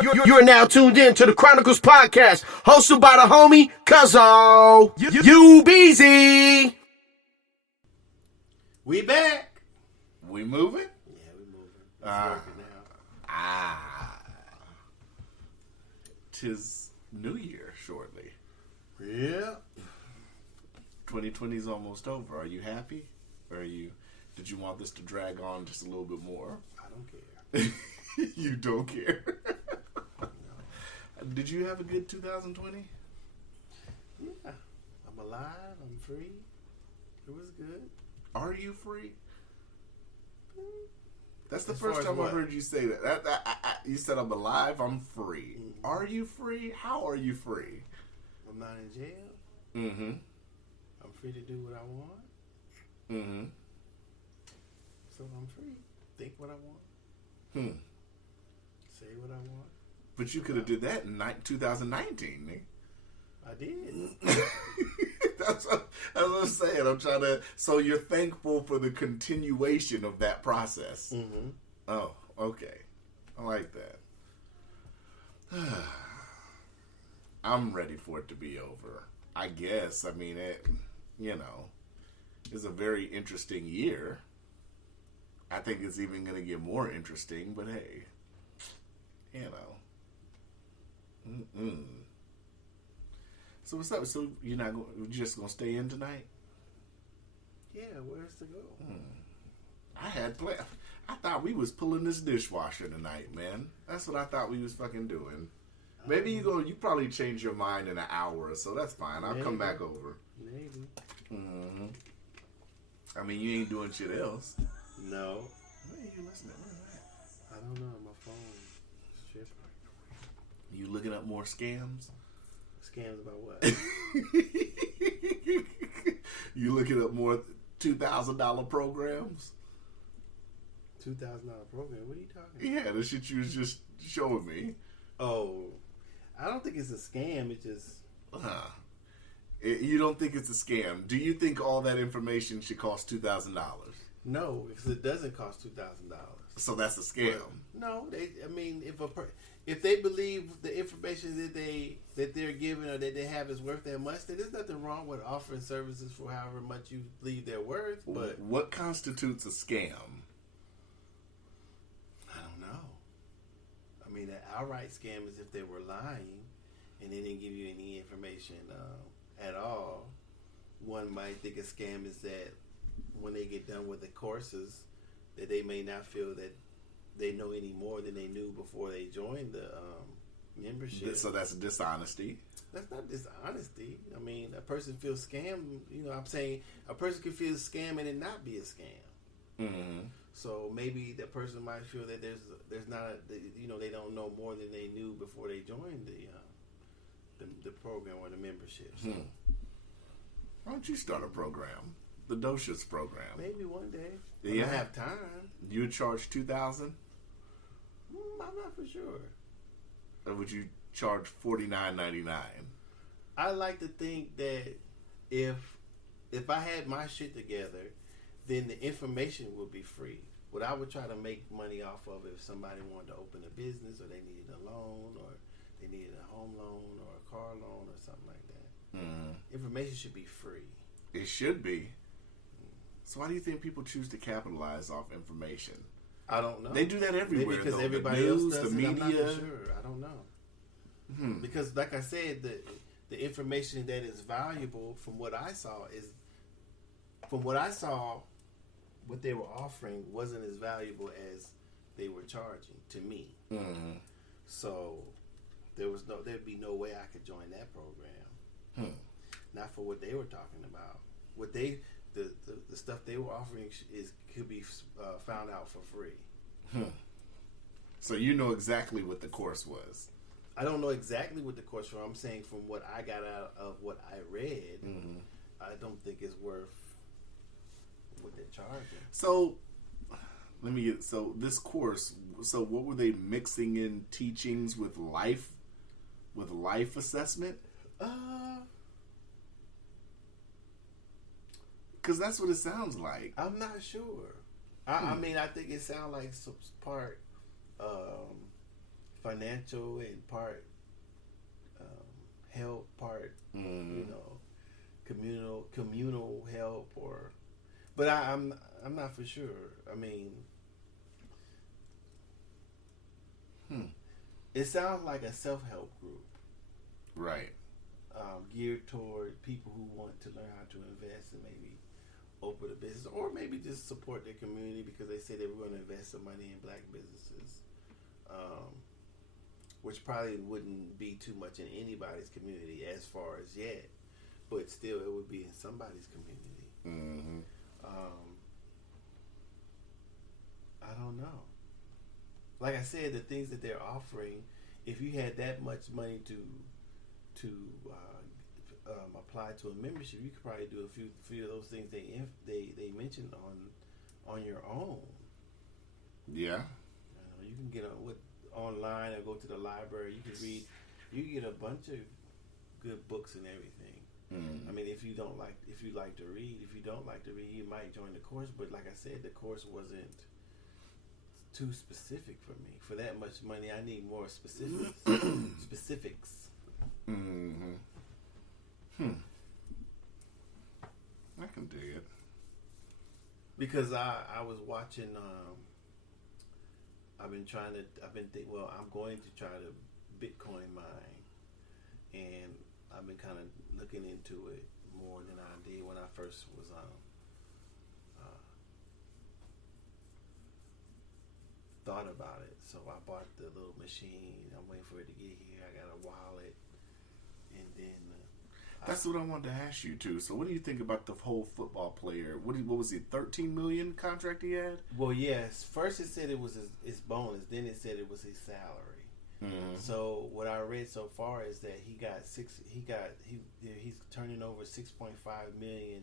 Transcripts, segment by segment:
You're now tuned in to the Chronicles Podcast, hosted by the homie Cuzzo. You busy? We back. We moving? Yeah, we moving. It's working now. Tis New Year shortly. Yeah. 2020 is almost over. Are you happy? Or did you want this to drag on just a little bit more? I don't care. You don't care? No. Did you have a good 2020? Yeah. I'm alive. I'm free. It was good. Are you free? That's the As first far as time I what? heard you say that. You said I'm alive, I'm free. Mm-hmm. Are you free? How are you free? I'm not in jail. Mm-hmm. I'm free to do what I want. Mm-hmm. So I'm free. Think what I want. Say what I want. But you could have did that in 2019, nigga. I did. That's what I'm saying. I'm trying to. So you're thankful for the continuation of that process. Mm-hmm. Oh, okay. I like that. I'm ready for it to be over. I guess. I mean, it's a very interesting year. I think it's even going to get more interesting, but hey, So what's up? So you're just going to stay in tonight? Yeah, where's to go? I had plans. I thought we was pulling this dishwasher tonight, man. That's what I thought we was fucking doing. Maybe you probably change your mind in an hour or so. That's fine. I'll come back over. Maybe. Mm-hmm. I mean, you ain't doing shit else. No. What are you listening to? I don't know. My phone is tripping. You looking up more scams? Scams about what? You looking up more $2,000 programs? $2,000 program? What are you talking about? Yeah, the shit you was just showing me. Oh, I don't think it's a scam. It just... You don't think it's a scam? Do you think all that information should cost $2,000? No, because it doesn't cost $2,000. So that's a scam. No, if they believe the information that they're giving or that they have is worth that much, then there's nothing wrong with offering services for however much you believe they're worth. But what constitutes a scam? I don't know. I mean, an outright scam is if they were lying and they didn't give you any information at all. One might think a scam is that when they get done with the courses, that they may not feel that they know any more than they knew before they joined the membership. So that's dishonesty. That's not dishonesty. I mean, a person feels scammed. I'm saying a person can feel scammed and it not be a scam. Mm-hmm. So maybe that person might feel that there's not they don't know more than they knew before they joined the program or the membership. So. Why don't you start a program? The Docious program. Maybe one day. Yeah. I have time. You would charge $2,000? I'm not for sure. Or would you charge $49.99? I like to think that if I had my shit together, then the information would be free. What I would try to make money off of if somebody wanted to open a business or they needed a loan or they needed a home loan or a car loan or something like that. Information should be free. It should be. So why do you think people choose to capitalize off information? I don't know. They do that everywhere. Maybe because though. everybody the news, else does the it. media. I'm not for sure. I don't know. Because, like I said, the information that is valuable from what I saw what they were offering wasn't as valuable as they were charging to me. Mm-hmm. So there'd be no way I could join that program. Not for what they were talking about. What the stuff they were offering could be found out for free. So you know exactly what the course was. I don't know exactly what the course was. I'm saying from what I got out of what I read, I don't think it's worth what they're charging. So this course. So what were they mixing in teachings with life assessment? Because that's what it sounds like. I'm not sure. I mean, I think it sounds like some part financial and part help, part communal help, but I'm not for sure. I mean, it sounds like a self-help group, right? Geared toward people who want to learn how to invest and maybe open a business, or maybe just support their community because they say they were going to invest some money in black businesses, which probably wouldn't be too much in anybody's community as far as yet, but still it would be in somebody's community. Mm-hmm. I don't know. Like I said, the things that they're offering, if you had that much money to apply to a membership, you could probably do a few of those things they mentioned on your own. Yeah. You can get online or go to the library. You can read. You can get a bunch of good books and everything. Mm. I mean, if you like to read, if you don't like to read, you might join the course. But like I said, the course wasn't too specific for me. For that much money, I need more specifics. Mm-hmm. I can dig it. Because I was watching. I'm going to try to Bitcoin mine, and I've been kind of looking into it more than I did when I first was thought about it. So I bought the little machine. I'm waiting for it to get here. I got a wallet, and then that's what I wanted to ask you too. So what do you think about the whole football player? What was it, $13 million contract he had? Well, yes. First it said it was his bonus. Then it said it was his salary. Mm-hmm. So what I read so far is that he's turning over $6.5 million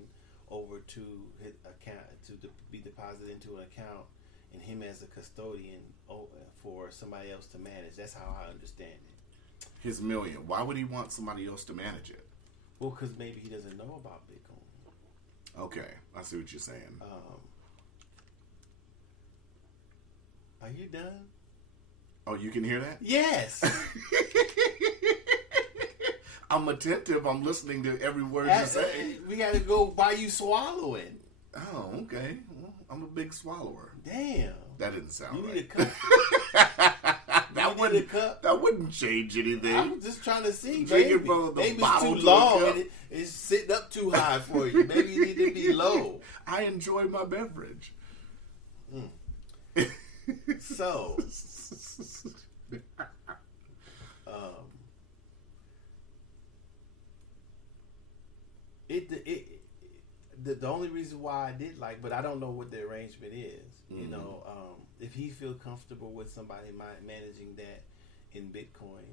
over to his account to be deposited into an account, and him as a custodian for somebody else to manage. That's how I understand it. His million. Why would he want somebody else to manage it? Well, because maybe he doesn't know about Bitcoin. Okay, I see what you're saying. Are you done? Oh, you can hear that? Yes. I'm attentive. I'm listening to every word you say. We got to go by you swallowing. Oh, okay. Well, I'm a big swallower. Damn. That didn't sound you right. Need a cup. That wouldn't change anything. I'm just trying to see. Drink Maybe, it from the maybe bottle it's to too a long cup. and it's sitting up too high for you. Maybe you need to be low. I enjoy my beverage. So, the only reason why I did but I don't know what the arrangement is. Mm-hmm. You know, if he feel comfortable with somebody managing that in Bitcoin,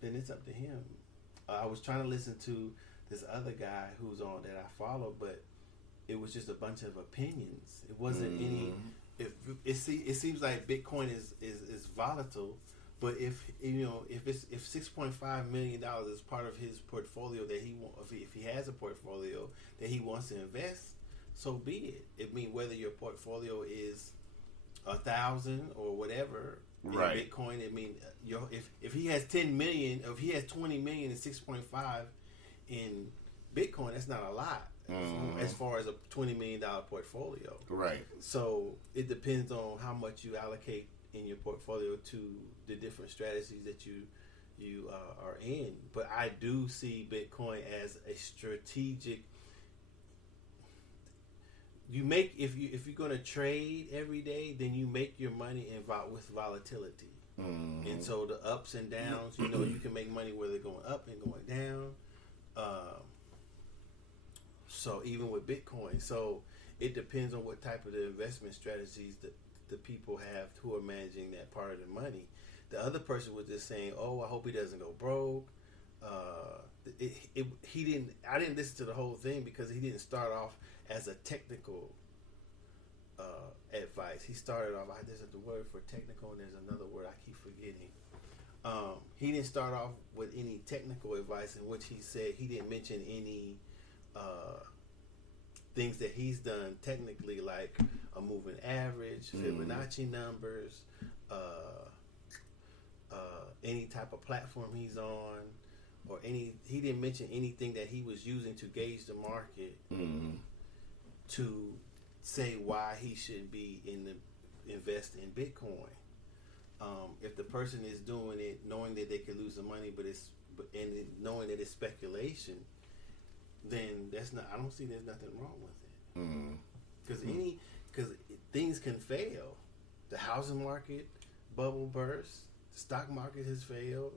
then it's up to him. I was trying to listen to this other guy who's on that I follow, but it was just a bunch of opinions. It wasn't any. It seems like Bitcoin is volatile, but if $6.5 million is part of his portfolio that if he has a portfolio that he wants to invest, so be it. I mean, whether your portfolio is 1,000 or whatever in right. Bitcoin, I mean, if he has 10 million, if he has 20 million and 6.5 in Bitcoin, that's not a lot. As far as a $20 million portfolio. Right. So it depends on how much you allocate in your portfolio to the different strategies that you are in. But I do see Bitcoin as a strategic. You make if you're going to trade every day, then you make your money with volatility. Mm-hmm. And so the ups and downs, you can make money where they're going up and going down. So even with Bitcoin, so it depends on what type of the investment strategies that the people have who are managing that part of the money. The other person was just saying, "Oh, I hope he doesn't go broke." I didn't listen to the whole thing because he didn't start off as a technical advice. He started off. There's a word for technical, and there's another word I keep forgetting. He didn't start off with any technical advice in which he said he didn't mention any things that he's done technically, like a moving average, Fibonacci numbers, any type of platform he's on, or he didn't mention anything that he was using to gauge the market to say why he should be invest in Bitcoin. If the person is doing it knowing that they could lose the money, but knowing that it's speculation, then I don't see there's nothing wrong with it. Because things can fail. The housing market bubble burst. The stock market has failed.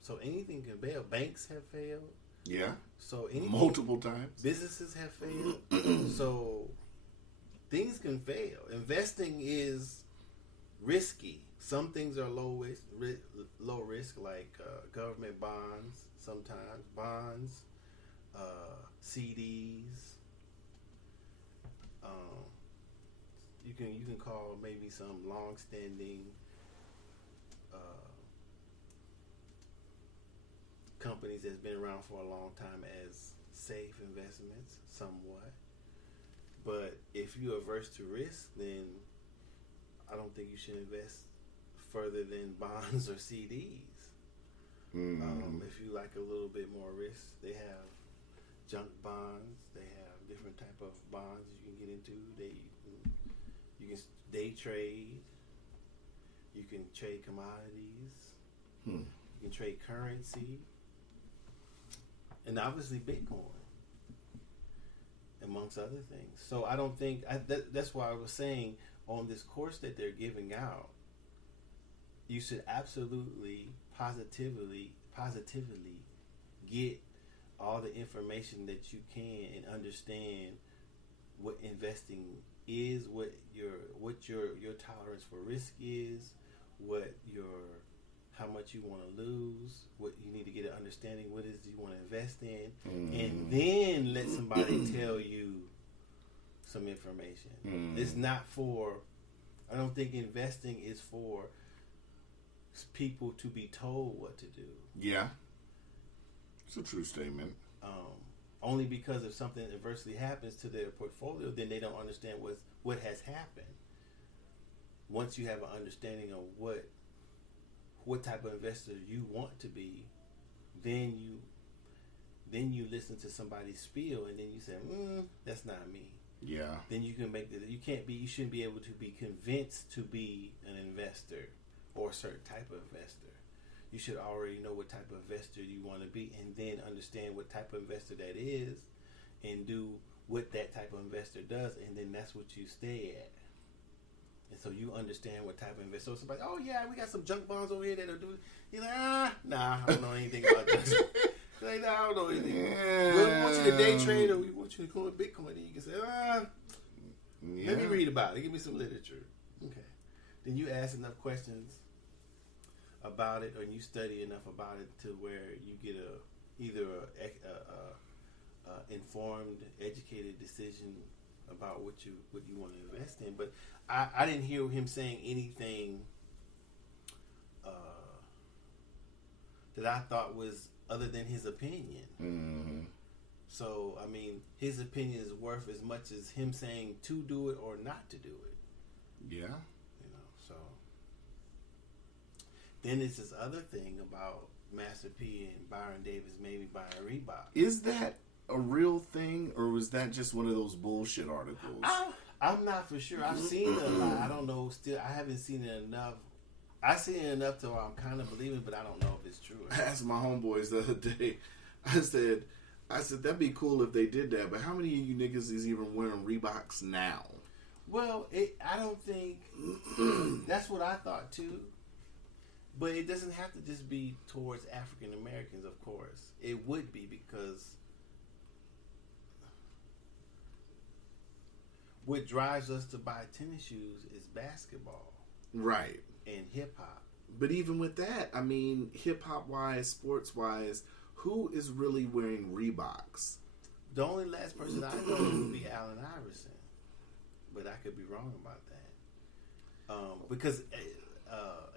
So anything can fail. Banks have failed. Yeah. So multiple times. Businesses have failed. So things can fail. Investing is risky. Some things are low risk, like government bonds. Sometimes bonds, CDs. You can call maybe some long-standing companies that's been around for a long time as safe investments, somewhat. But if you're averse to risk, then I don't think you should invest further than bonds or CDs. If you like a little bit more risk, they have junk bonds. They have different type of bonds you can get into. You can day trade. You can trade commodities. You can trade currency, and obviously Bitcoin, amongst other things. So I don't think that's why I was saying on this course that they're giving out, you should absolutely positively get all the information that you can and understand what investing is, what your tolerance for risk is, how much you want to lose, what you need to get an understanding what it is you want to invest in, and then let somebody tell you some information. It's not for, I don't think investing is for people to be told what to do. Yeah. It's a true statement. Only because if something adversely happens to their portfolio, then they don't understand what has happened. Once you have an understanding of what type of investor you want to be, then you listen to somebody's spiel, and then you say, that's not me. Yeah. Then you can you shouldn't be able to be convinced to be an investor or a certain type of investor. You should already know what type of investor you want to be, and then understand what type of investor that is, and do what that type of investor does, and then that's what you stay at. And so you understand what type of investor. So somebody, oh yeah, we got some junk bonds over here that'll do it. You're like, nah, I don't know anything about that. Like, nah, I don't know anything. Yeah. We want you to day trade, or we want you to go in Bitcoin, and you can say, Yeah. let me read about it. Give me some literature. Okay. Then you ask enough questions about it, or you study enough about it to where you get either a informed, educated decision about what you want to invest in. But I didn't hear him saying anything that I thought was other than his opinion. So I mean, his opinion is worth as much as him saying to do it or not to do it. Yeah. So then it's this other thing about Master P and Byron Davis maybe buying Reebok. Is that a real thing, or was that just one of those bullshit articles? I'm not for sure. I've seen it a lot. I don't know. Still, I haven't seen it enough. I've seen it enough to where I'm kind of believing, but I don't know if it's true. I asked my homeboys the other day. I said that'd be cool if they did that, but how many of you niggas is even wearing Reeboks now? Well, I don't think that's what I thought too. But it doesn't have to just be towards African Americans, of course. It would be, because what drives us to buy tennis shoes is basketball. Right. And hip hop. But even with that, I mean, hip hop wise, sports wise, who is really wearing Reeboks? The only last person I know would be Allen Iverson. But I could be wrong about that. Because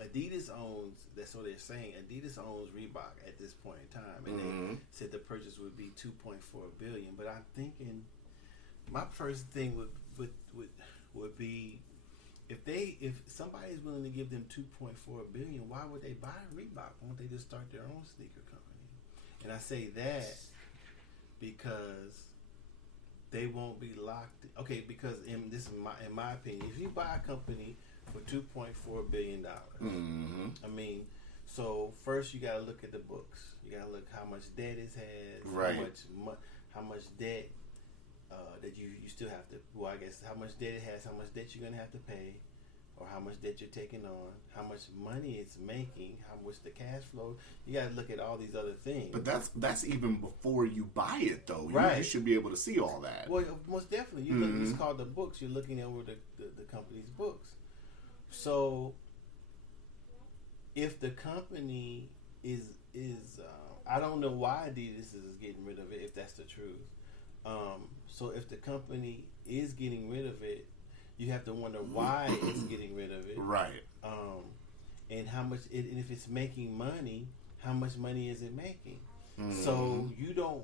Adidas owns, that's what they're saying, Adidas owns Reebok at this point in time. And they said the purchase would be $2.4 billion. But I'm thinking, my first thing would be, if somebody's willing to give them $2.4 billion, why would they buy Reebok? Why don't they just start their own sneaker company? And I say that because they won't be locked. Okay, because in my opinion, if you buy a company for $2.4 billion, I mean, so first you got to look at the books. You got to look how much debt it has, right? How much debt that you still have to. Well, I guess how much debt it has, how much debt you're gonna have to pay, or how much debt you're taking on, how much money it's making, how much the cash flow. You got to look at all these other things. But that's even before you buy it, though. Right. You should be able to see all that. Well, most definitely. It's called the books. You're looking over the company's books. So, if the company is I don't know why Adidas is getting rid of it, if that's the truth. So if the company is getting rid of it, you have to wonder why it's getting rid of it. Right. And how much, and if it's making money, how much money is it making? So you don't,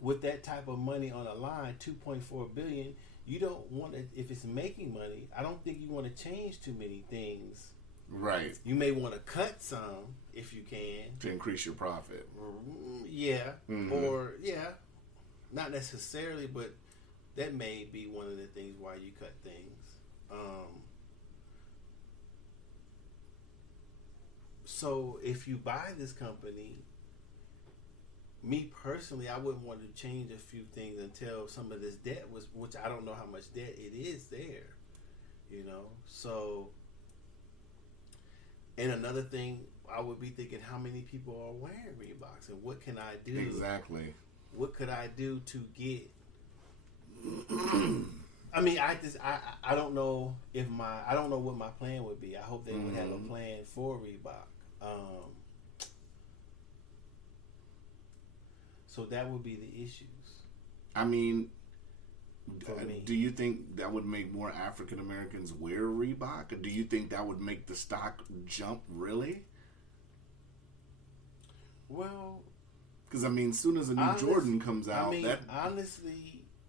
with that type of money on a line, $2.4 billion, you don't want to, if it's making money, I don't think you want to change too many things. Right. You may want to cut some if you can. To increase your profit. Yeah. Or, yeah. Not necessarily, but that may be one of the things why you cut things. So if you buy this company, me personally, I wouldn't want to change a few things until some of this debt was, which I don't know how much debt it is there, you know. So, and another thing, I would be thinking, how many people are wearing Reeboks, and what can I do? Exactly. What could I do to get? I mean, I don't know if I don't know what my plan would be. I hope they would have a plan for Reebok. So that would be the issues. I mean, me. Do you think that would make more African Americans wear Reebok? Or do you think that would make the stock jump really? Well, because I mean, as soon as a new Jordan comes out, I mean,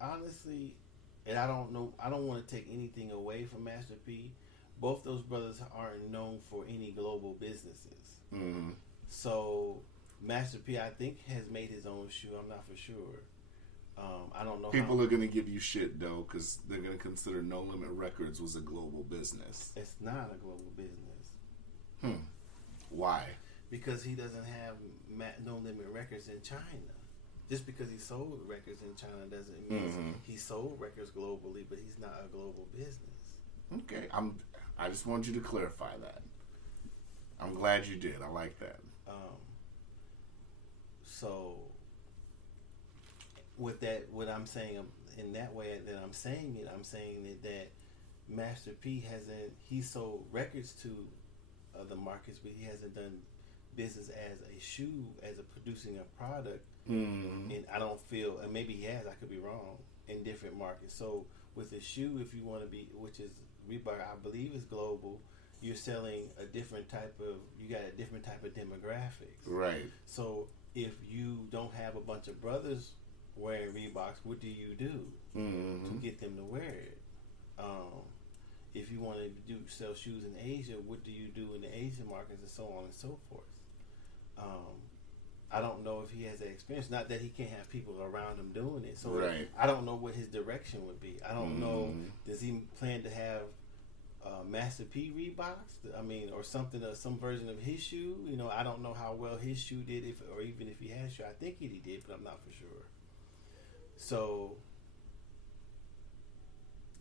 honestly, and I don't know. I don't want to take anything away from Master P. Both those brothers aren't known for any global businesses. So Master P, I think, has made his own shoe. I'm not for sure. I don't know. People are going to give you shit, though, because they're going to consider No Limit Records was a global business. It's not a global business. Why? Because he doesn't have No Limit Records in China. Just because he sold records in China doesn't mean he sold records globally, but he's not a global business. Okay. I just want you to clarify that. I'm glad you did. I like that. So, with that, what I'm saying in that way that I'm saying that Master P he sold records to other markets, but he hasn't done business as a shoe, as a producing a product. And I don't feel, and maybe he has, I could be wrong, in different markets. So with a shoe, if you want to be, which is Reebok, I believe is global, you're selling you got a different type of demographics. Right. So if you don't have a bunch of brothers wearing Reeboks, what do you do to get them to wear it? If you want to sell shoes in Asia, what do you do in the Asian markets, and so on and so forth? I don't know if he has that experience. Not that he can't have people around him doing it. So I don't know what his direction would be. I don't know. Does he plan to have Master P Reeboks? I mean, or something, some version of his shoe. You know, I don't know how well his shoe did, or even if he has shoe. I think he did, but I'm not for sure. So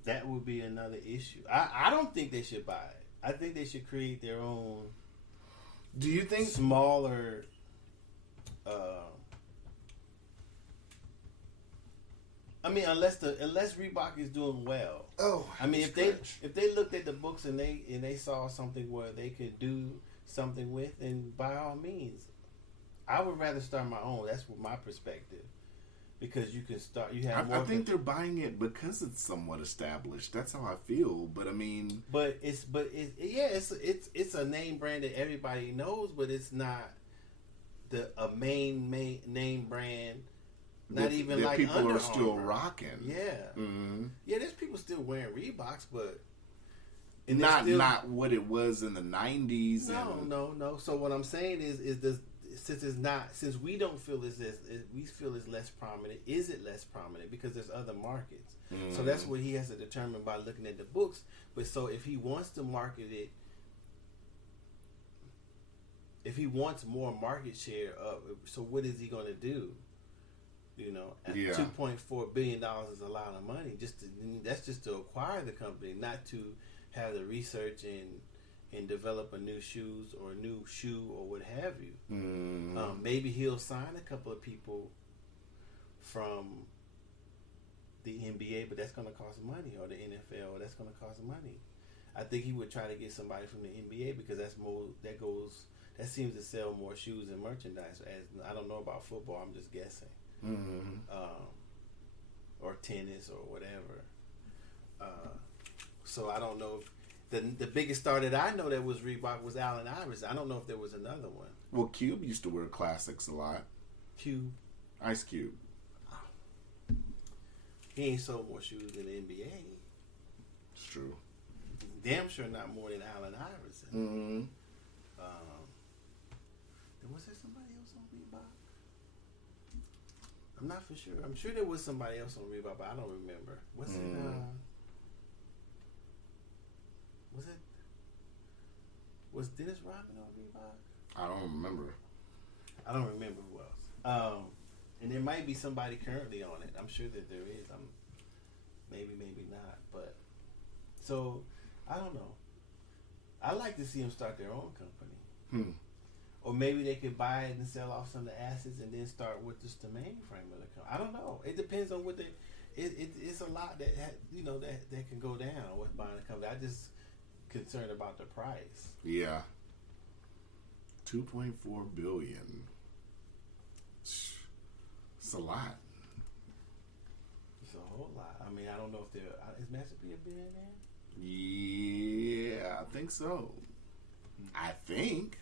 that would be another issue. I don't think they should buy it. I think they should create their own. Do you think smaller? I mean, unless Reebok is doing well. Oh, I mean, if they looked at the books and they saw something where they could do something with, and by all means, I would rather start my own. That's my perspective, because you can start. You have. I think they're buying it because it's somewhat established. That's how I feel. But I mean, it's a name brand that everybody knows, but it's not a main name brand. Not even like people Under are still Armour. rocking. Yeah, yeah. There's people still wearing Reeboks, but And not what it was in the 90s. No. So what I'm saying is this, since we don't feel we feel it's less prominent. Is it less prominent because there's other markets? So that's what he has to determine by looking at the books. But so if he wants to market it, if he wants more market share up, so what is he going to do? You know, $2.4 billion is a lot of money. That's just to acquire the company, not to have the research and develop a new shoe or what have you. Maybe he'll sign a couple of people from the NBA, but that's going to cost money, or the NFL, that's going to cost money. I think he would try to get somebody from the NBA because that seems to sell more shoes and merchandise. I don't know about football, I'm just guessing. Or tennis or whatever. So I don't know if the biggest star that I know that was Reebok was Allen Iverson. I don't know if there was another one. Well, Cube used to wear classics a lot. Cube? Ice Cube. He ain't sold more shoes than the NBA. It's true. Damn sure not more than Allen Iverson. Was there somebody else on Reebok? I'm not for sure. I'm sure there was somebody else on Reebok, but I don't remember. Was Dennis Rodman on Reebok? I don't remember. I don't remember who else. And there might be somebody currently on it. I'm sure that there is. Maybe not. But so I don't know. I like to see them start their own company. Or maybe they could buy it and sell off some of the assets and then start with just the mainframe of the company. I don't know. It depends on what it's a lot that that can go down with buying a company. I just concerned about the price. Yeah. $2.4 billion. It's a lot. It's a whole lot. I mean, I don't know if is Master P a billionaire? Yeah, I think so. I think.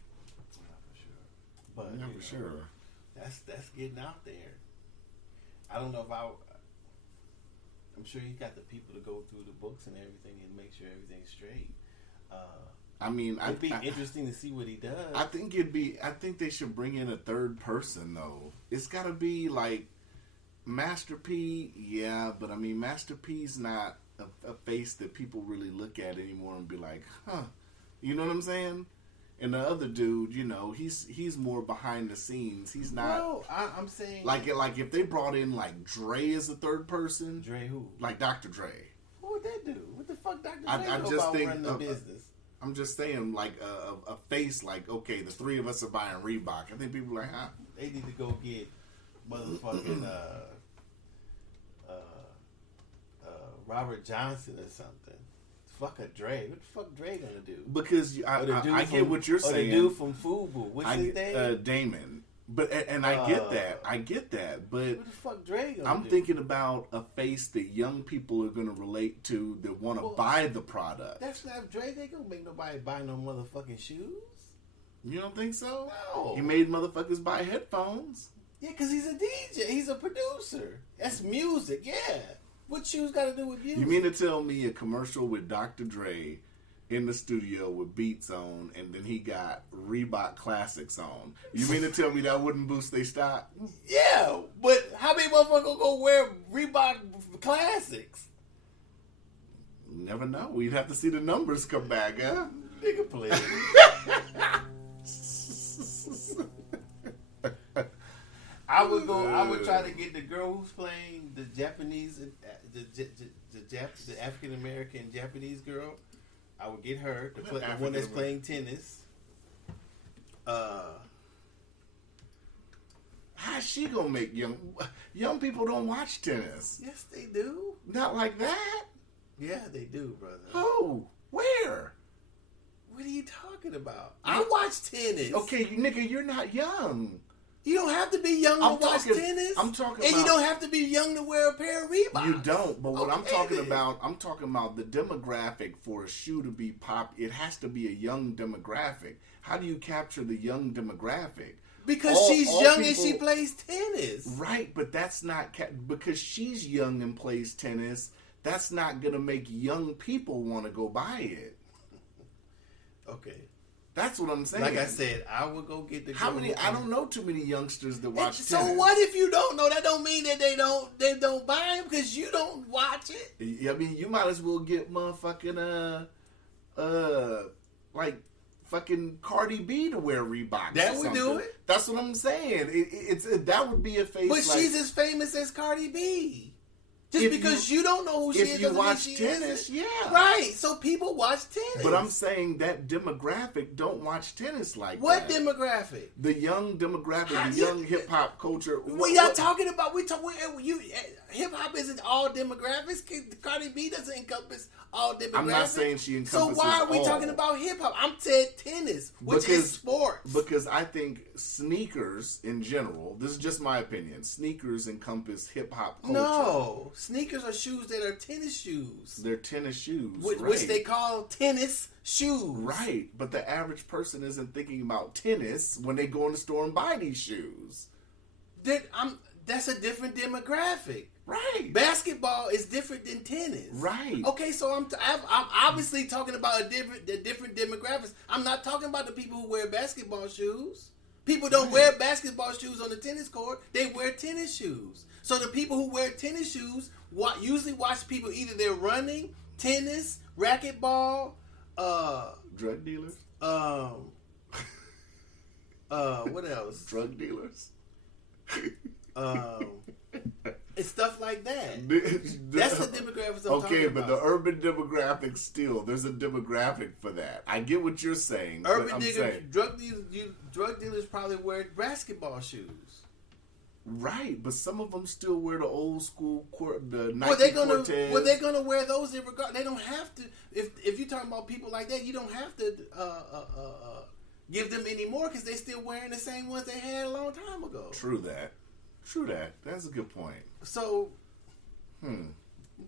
But for sure. That's getting out there. I don't know if I'm sure he got the people to go through the books and everything and make sure everything's straight. It'd be interesting to see what he does. I think they should bring in a third person though. It's got to be like Master P. Yeah, but I mean Master P's not a face that people really look at anymore and be like, huh. You know what I'm saying? And the other dude, he's more behind the scenes. He's not. No, I'm saying like if they brought in like Dre as a third person. Dre who? Like Dr. Dre. What would that do? What the fuck, Dr. Dre? I just about think running the business. I'm just saying, like a face, like okay, the three of us are buying Reebok. I think people are like, huh? They need to go get motherfucking Robert Johnson or something. Fuck a Dre. What the fuck Dre gonna do? Because I get what you're saying. Or the dude from FUBU. What's his name? Damon. But and I get that. But what the fuck Dre gonna I'm do? thinking about a face that young people are gonna relate to that want to buy the product. That's not Dre. They gonna make nobody buy no motherfucking shoes. You don't think so? No. He made motherfuckers buy headphones. Yeah, because he's a DJ. He's a producer. That's music. Yeah. What shoes got to do with music? You mean to tell me a commercial with Dr. Dre in the studio with Beats on, and then he got Reebok Classics on? You mean to tell me that wouldn't boost their stock? Yeah, but how many motherfuckers go wear Reebok Classics? You never know. We'd have to see the numbers come back, huh? Nigga, please. I would try to get the girl who's playing the Japanese, the African American Japanese girl. I would get her to play the one that's playing tennis. How's she gonna make young people don't watch tennis? Yes, they do. Not like that. Yeah, they do, brother. Oh, where? What are you talking about? I watch tennis. Okay, nigga, you're not young. You don't have to be young to watch tennis. I'm talking and about, you don't have to be young to wear a pair of Reeboks. You don't, but what I'm talking about the demographic for a shoe to be pop, it has to be a young demographic. How do you capture the young demographic? Because she's young and she plays tennis. Right, but that's not, because she's young and plays tennis, that's not going to make young people want to go buy it. Okay. That's what I'm saying. Like I said, I would go get the. How many? I don't know too many youngsters that watch So tennis. what if you don't know? That don't mean that they don't buy them because you don't watch it. I mean, you might as well get motherfucking like fucking Cardi B to wear Reebok. That would do it. That's what I'm saying. That would be a face. But like, she's as famous as Cardi B. Just because you don't know who she is, if you doesn't watch mean she tennis, isn't. yeah, right. So people watch tennis. But I'm saying that demographic don't watch tennis like what that. demographic? The young demographic, the young hip hop culture. We are talking about. Hip hop isn't all demographics. Cardi B doesn't encompass all demographics. I'm not saying she encompasses. So why are we all. talking about hip hop? I'm saying tennis, which is sports. Because I think sneakers in general. This is just my opinion. Sneakers encompass hip hop culture. No, sneakers are shoes that are tennis shoes. They're tennis shoes, which they call tennis shoes. Right, but the average person isn't thinking about tennis when they go in the store and buy these shoes. That's a different demographic. Right. Basketball is different than tennis. Right. Okay, so I'm obviously talking about the different demographics. I'm not talking about the people who wear basketball shoes. People don't wear basketball shoes on the tennis court. They wear tennis shoes. So the people who wear tennis shoes usually watch people either they're running, tennis, racquetball, drug dealers. What else? Drug dealers. It's stuff like that. That's the demographics I'm talking about. But the urban demographic still, there's a demographic for that. I get what you're saying. Drug dealers probably wear basketball shoes. Right, but some of them still wear the old school the Nike Cortez. They're gonna wear those in regard. They don't have to. If you're talking about people like that, you don't have to give them any more because they're still wearing the same ones they had a long time ago. True that. That's a good point. So,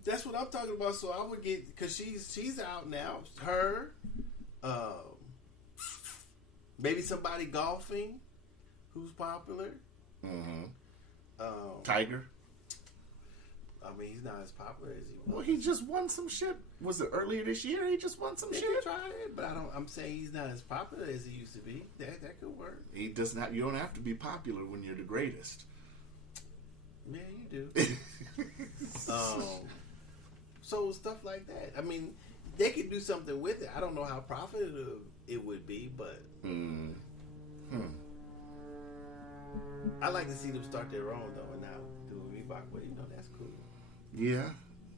that's what I'm talking about. So I would get because she's out now. Her, maybe somebody golfing who's popular. Mm-hmm. Tiger. I mean, he's not as popular as he was. Well, he just won some shit. Was it earlier this year? He just won some shit. Tried it, but I'm saying he's not as popular as he used to be. That could work. He does not. You don't have to be popular when you're the greatest. Yeah, you do. So stuff like that. I mean, they could do something with it. I don't know how profitable it would be, but I like to see them start their own though, and now do a Reebok. But that's cool. Yeah,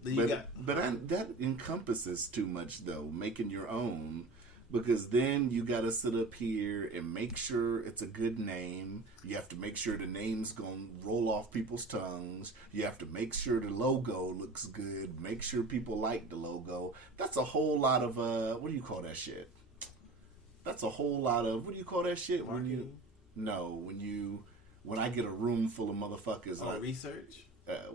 But that encompasses too much though. Making your own. Because then you got to sit up here and make sure it's a good name. You have to make sure the name's going to roll off people's tongues. You have to make sure the logo looks good. Make sure people like the logo. That's a whole lot of, what do you call that shit? That's a whole lot of, what do you call that shit? Marketing? When I get a room full of motherfuckers. Research?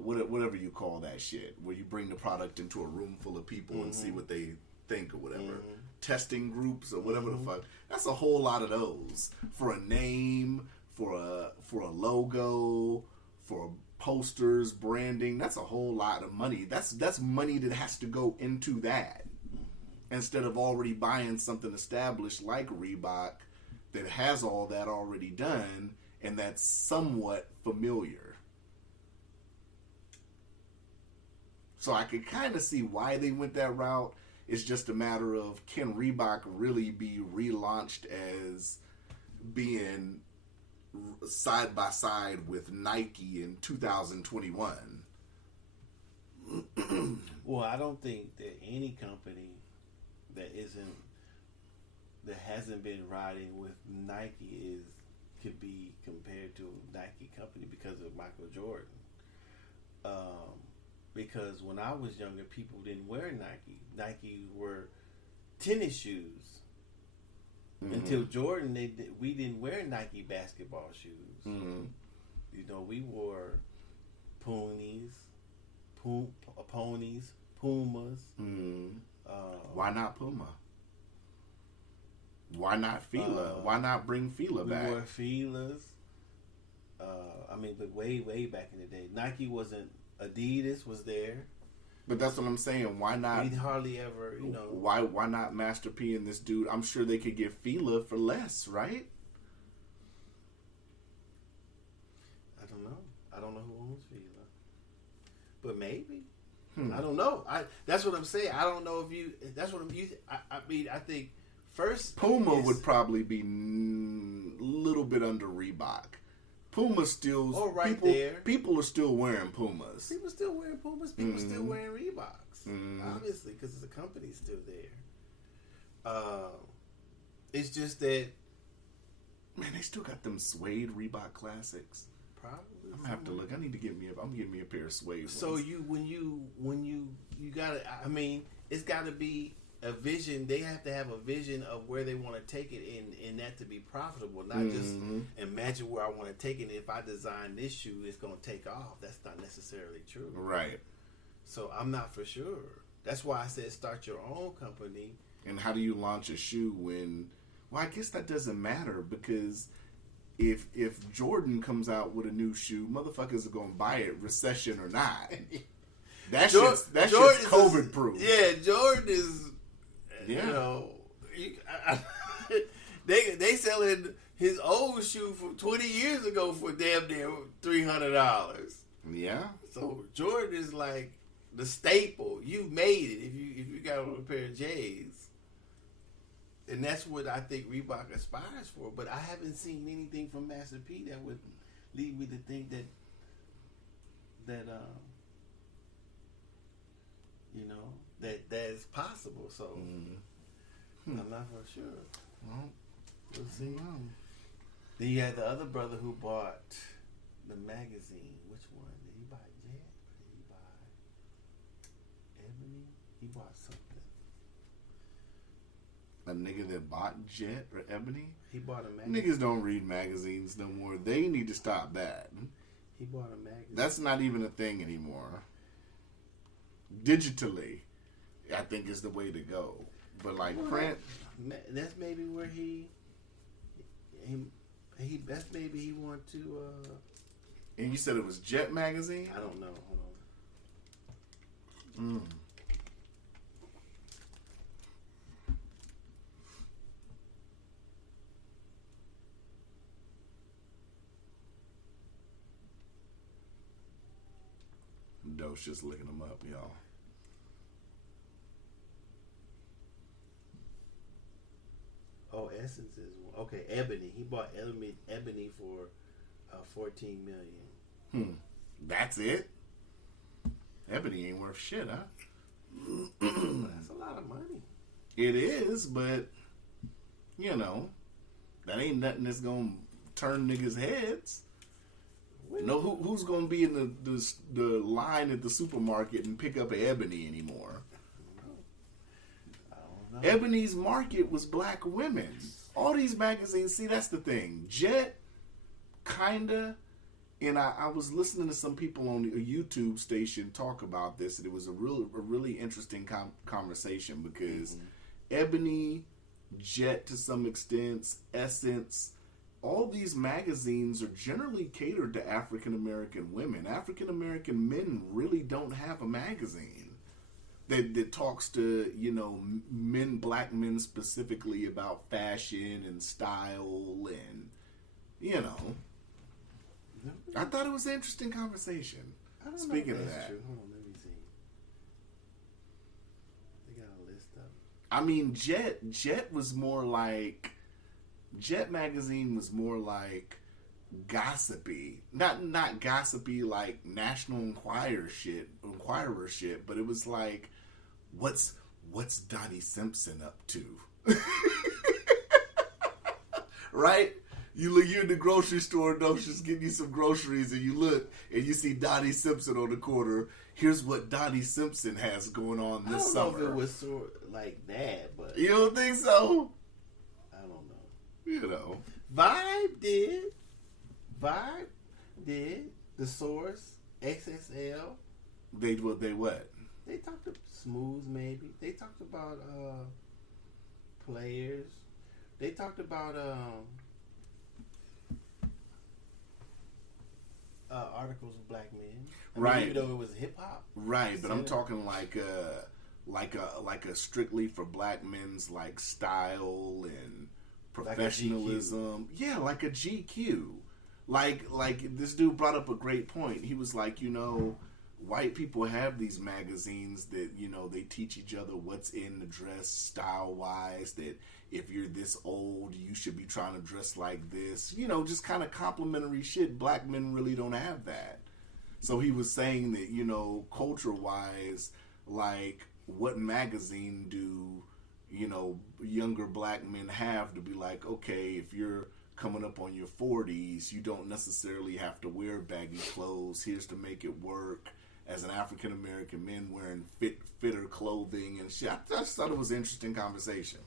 Whatever you call that shit. Where you bring the product into a room full of people and see what they think or whatever. Testing groups or whatever the fuck. That's a whole lot of those for a name, for a logo, for posters, branding. That's a whole lot of money. That's money that has to go into that instead of already buying something established like Reebok that has all that already done and that's somewhat familiar. So I could kind of see why they went that route. It's just a matter of, can Reebok really be relaunched as being side by side with Nike in 2021? Well, I don't think that any company that hasn't been riding with Nike could be compared to a Nike company because of Michael Jordan. Because when I was younger, people didn't wear Nike. Nike were tennis shoes. Until Jordan, we didn't wear Nike basketball shoes. We wore Pumas. Why not Puma? Why not Fila? Why not bring Fila back? We wore Filas. But way back in the day, Nike wasn't. Adidas was there. But that's what I'm saying. Why not? We hardly ever, you know. Why not Master P and this dude? I'm sure they could get Fila for less, right? I don't know. I don't know who owns Fila, but maybe. I don't know. That's what I'm saying. I don't know if you. That's what I'm. I mean, I think first Puma would probably be a little bit under Reebok. Puma still people are still wearing Pumas. People still wearing Pumas. People still wearing Reeboks. Obviously, because the company's still there. It's just that, man, they still got them suede Reebok classics. Probably. I'm gonna have to look. I need to get me. I'm getting me a pair of suede. So ones. when you gotta. I mean, it's got to be a vision. They have to have a vision of where they want to take it, and that to be profitable. Not just imagine where I want to take it. If I design this shoe, it's gonna take off. That's not necessarily true. Right. So I'm not for sure. That's why I said start your own company. And how do you launch a shoe when? Well, I guess that doesn't matter because. If Jordan comes out with a new shoe, motherfuckers are gonna buy it, recession or not. That shit's COVID proof. Yeah, Jordan is. Yeah. You know, they selling his old shoe from 20 years ago for damn near $300. Yeah. So Jordan is like the staple. You've made it if you got on a pair of J's. And that's what I think Reebok aspires for. But I haven't seen anything from Master P that would lead me to think that you know, that is possible. So I'm not for sure. Well, we'll see. Then you had the other brother who bought the magazine. Which one? Did he buy Jet? Or did he buy Ebony? He bought something. A nigga that bought Jet or Ebony? He bought a magazine. Niggas don't read magazines no more. They need to stop that. He bought a magazine. That's not even a thing anymore. Digitally, I think is the way to go. But like print, that's maybe where he that's maybe he want to. And you said it was Jet magazine? I don't know. Hold on. Doe's just looking them up, y'all. Oh, Essence is one. Okay. Ebony. He bought Ebony for $14 million. That's it. Ebony ain't worth shit, huh? That's a lot of money. It is, but you know, that ain't nothing that's gonna turn niggas' heads. No, who's gonna be in the line at the supermarket and pick up an Ebony anymore? I don't know. Ebony's market was black women. All these magazines, see, that's the thing. Jet, kinda, and I was listening to some people on a YouTube station talk about this, and it was a really interesting conversation because Ebony, Jet to some extent, Essence. All these magazines are generally catered to African American women. African American men really don't have a magazine that talks to, you know, black men specifically about fashion and style and, you know. I thought it was an interesting conversation. I don't Speaking know if of that's that. True. Hold on, let me see. They got a list of. I mean, Jet was more like. Jet magazine was more like gossipy, not gossipy like National Enquirer shit, but it was like, what's Dottie Simpson up to? Right? You're in the grocery store, Docious getting you some groceries, and you look and you see Dottie Simpson on the corner. Here's what Dottie Simpson has going on this summer. I don't know if it was sort of like that, but you don't think so? I don't know. You know. Vibe did. The Source, XXL. They what? They talked about Smooth, maybe. They talked about players. They talked about articles of black men. Right. Even though it was hip hop. Right, but I'm talking like a strictly for black men's like style and professionalism. Yeah, like a GQ. Like this dude brought up a great point. He was like, white people have these magazines that, they teach each other what's in the dress style wise, that if you're this old, you should be trying to dress like this. Just kind of complimentary shit. Black men really don't have that. So he was saying that, culture wise, like, what magazine do, younger black men have to be like, okay, if you're coming up on your 40s, you don't necessarily have to wear baggy clothes. Here's to make it work. As an African American man wearing fitter clothing and shit. I just thought it was an interesting conversation.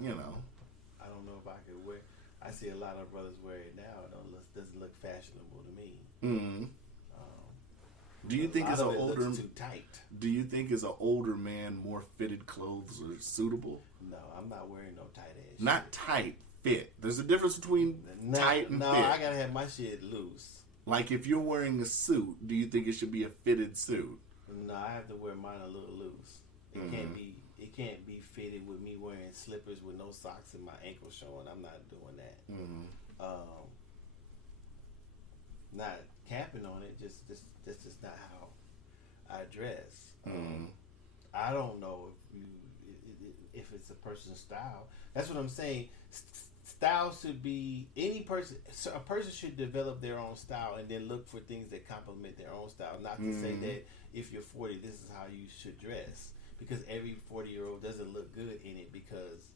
I don't know if I could wear. I see a lot of brothers wear it now. It doesn't look fashionable to me. Mm-hmm. Do you think as an older looks too tight? Do you think as an older man more fitted clothes are suitable? No, I'm not wearing no tight ass. Not tight, fit. There's a difference between tight and fit. No, I gotta have my shit loose. Like if you're wearing a suit, do you think it should be a fitted suit? No, I have to wear mine a little loose. It can't be fitted with me wearing slippers with no socks and my ankle showing. I'm not doing that. Mm-hmm. Not capping on it. That's just not how I dress. Mm-hmm. I don't know if it's a person's style. That's what I'm saying. Style should be any person. So a person should develop their own style and then look for things that complement their own style. Not to say that if you're 40, this is how you should dress, because every 40-year-old doesn't look good in it, because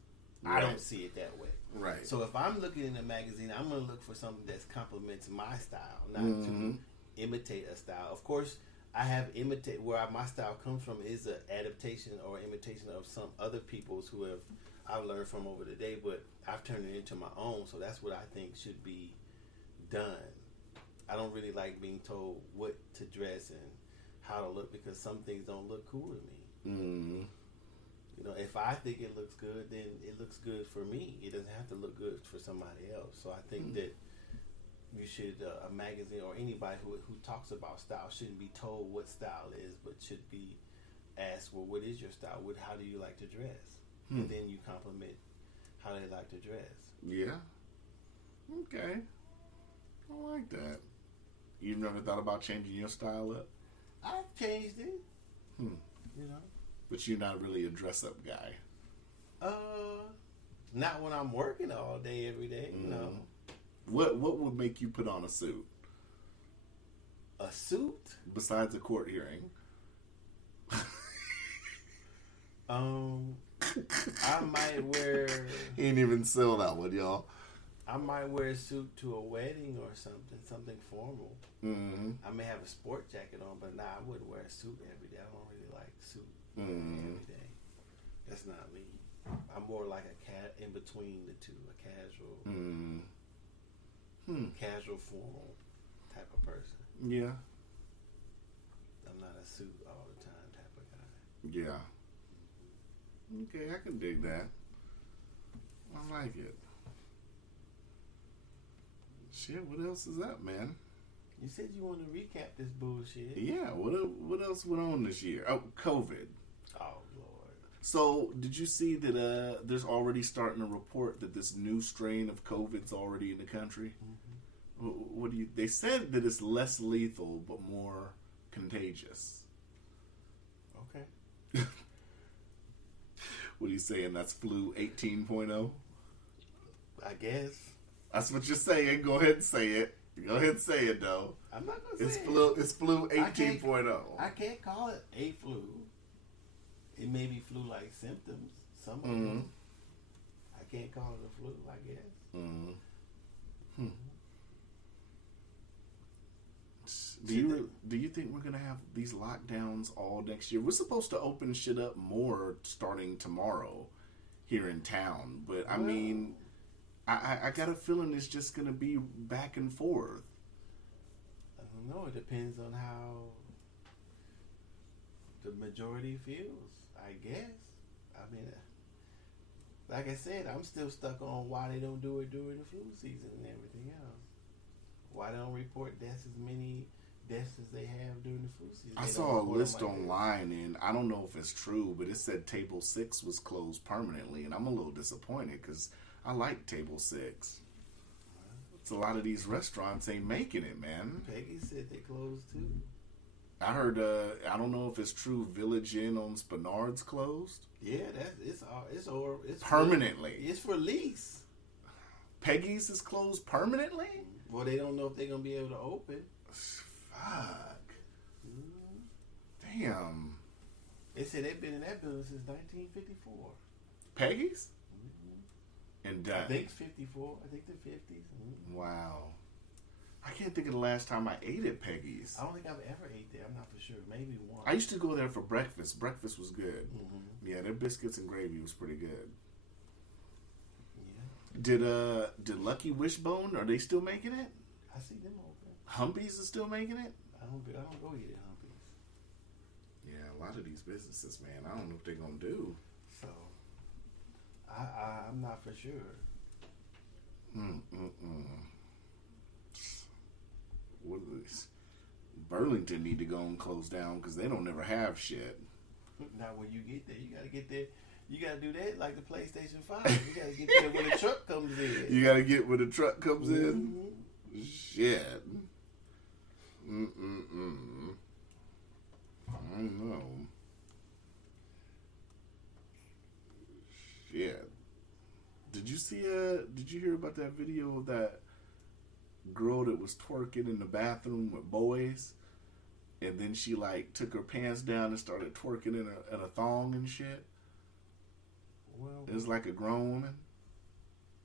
I don't see it that way. Right. So if I'm looking in a magazine, I'm going to look for something that complements my style, not to imitate a style. Of course, I have where my style comes from is an adaptation or imitation of some other people's who I've learned from over the day, but I've turned it into my own. So that's what I think should be done. I don't really like being told what to dress and how to look, because some things don't look cool to me. Mm-hmm. If I think it looks good, then it looks good for me. It doesn't have to look good for somebody else. So I think that you should, a magazine or anybody who talks about style shouldn't be told what style is, but should be asked, well, what is your style? How do you like to dress? And then you compliment how they like to dress. Yeah. Okay. I like that. You've never thought about changing your style up? I've changed it. But you're not really a dress-up guy. Not when I'm working all day, every day. No. What would make you put on a suit? A suit? Besides a court hearing. I might wear. He didn't even sell that one, y'all. I might wear a suit to a wedding or something formal. Mm-hmm. I may have a sport jacket on, but I wouldn't wear a suit every day. I don't really like suit every day. That's not me. I'm more like in between the two, a casual, casual formal type of person. Yeah. I'm not a suit all the time type of guy. Yeah. Okay, I can dig that. I like it. Shit, what else is up, man? You said you want to recap this bullshit. Yeah, what else went on this year? Oh, COVID. Oh, Lord. So, did you see that there's already starting to report that this new strain of COVID's already in the country? Mm-hmm. They said that it's less lethal but more contagious. Okay. What are you saying? That's flu 18.0? I guess. That's what you're saying. Go ahead and say it. Go ahead and say it, though. I'm not going to say it. It's flu 18.0. I can't call it a flu. It may be flu-like symptoms. Some of them. I can't call it a flu, I guess. Mm-hmm. Do you think we're gonna have these lockdowns all next year? We're supposed to open shit up more starting tomorrow here in town, but I mean, I got a feeling it's just gonna be back and forth. I don't know. It depends on how the majority feels, I guess. I mean, like I said, I'm still stuck on why they don't do it during the flu season and everything else. Why they don't report deaths as many deaths as they have during the flu season? I saw a list online, and I don't know if it's true, but it said Table 6 was closed permanently, and I'm a little disappointed because I like Table 6. It's a lot of these restaurants ain't making it, man. Peggy said they closed too. I heard, I don't know if it's true, Village Inn on Spenard's closed. Yeah, it's permanently. It's for lease. Peggy's is closed permanently? Well, they don't know if they're going to be able to open. Fuck. Damn. They said they've been in that building since 1954. Peggy's? And I think it's 54. I think the 50s. Wow. I can't think of the last time I ate at Peggy's. I don't think I've ever ate there. I'm not for sure. Maybe once. I used to go there for breakfast. Breakfast was good. Mm-hmm. Yeah, their biscuits and gravy was pretty good. Yeah. Did Lucky Wishbone, are they still making it? I see them open. Humpy's is still making it? I don't go eat at Humpy's. Yeah, a lot of these businesses, man. I don't know what they're gonna do. So I'm not for sure. What is this? Burlington need to go and close down because they don't never have shit. Now when you get there, you gotta get there. You gotta do that like the PlayStation 5. You gotta get there when the truck comes in. You gotta get when the truck comes in. Shit. I don't know. Shit. Did you hear about that video of that girl that was twerking in the bathroom with boys, and then she like took her pants down and started twerking in a thong and shit? Well, it was like a grown woman.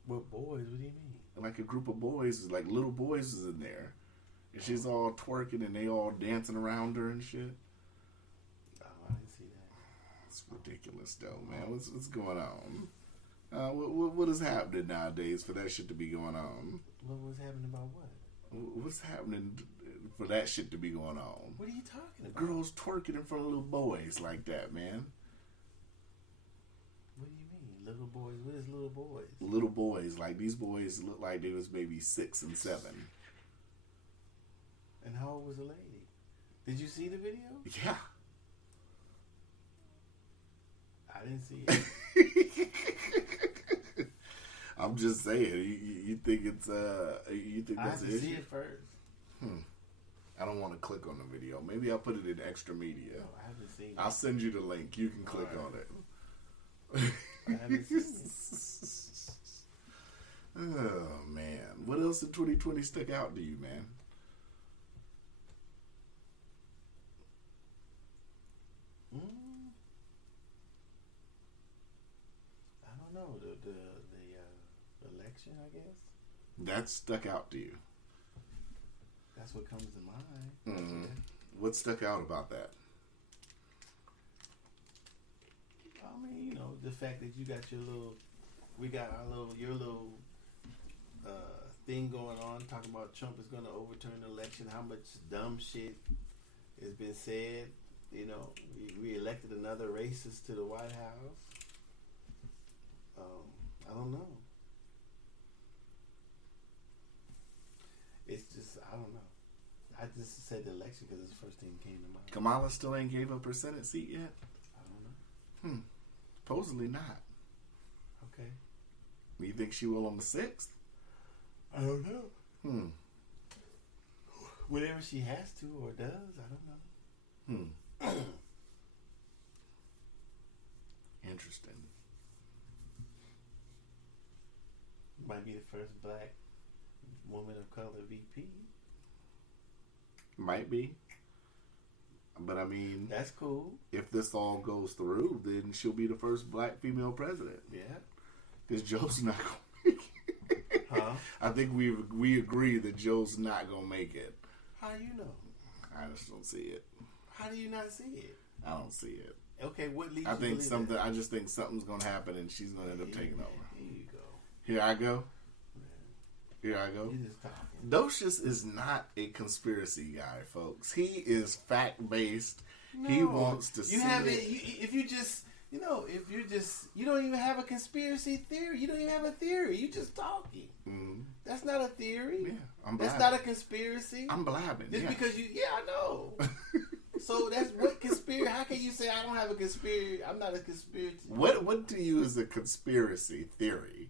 What boys? What do you mean? Like a group of boys, like little boys is in there, and she's all twerking and they all dancing around her and shit. Oh, I didn't see that. It's ridiculous though, man. What's going on? What is happening nowadays for that shit to be going on? What was happening about what? What's happening for that shit to be going on? What are you talking about? Girls twerking in front of little boys like that, man. What do you mean, little boys? What is little boys? Little boys, like these boys look like they was maybe 6 and 7. And how old was the lady? Did you see the video? Yeah. I didn't see it. I'm just saying. You think it's you think that's an issue? I have to see it first. I don't want to click on the video. Maybe I'll put it in extra media. No, I haven't seen it. I'll send you the link. You can click on it. I haven't seen it. Oh man, what else in 2020 stuck out to you, man? I don't know. The election, I guess. That stuck out to you. That's what comes to mind. Mm-hmm. What stuck out about that? I mean, the fact that you got your little thing going on, talking about Trump is going to overturn the election, how much dumb shit has been said. We elected another racist to the White House. I don't know. It's just, I don't know. I just said the election because it's the first thing that came to mind. Kamala still ain't gave up her Senate seat yet? I don't know. Supposedly not. Okay. You think she will on the 6th? I don't know. Whatever she has to or does, I don't know. Interesting. Might be the first black woman of color VP. Might be. But I mean, that's cool. If this all goes through, then she'll be the first black female president. Yeah. Because Joe's not going to make it. Huh? I think we agree that Joe's not going to make it. How do you know? I just don't see it. How do you not see it? I don't see it. Okay, what leads I you think to something. that? I just think something's going to happen, and she's going to end up taking over. Here you go. Here I go. Here I go. You just talking. Docious is not a conspiracy guy, folks. He is fact based. No, he wants to. You haven't. If you just You know, if you don't even have a conspiracy theory. You don't even have a theory. You just talking. Mm-hmm. That's not a theory. Yeah, I'm blabbing. That's not a conspiracy. I'm blabbing. Just because I know. So that's what conspiracy. How can you say I don't have a conspiracy? I'm not a conspiracy. What to you is a conspiracy theory?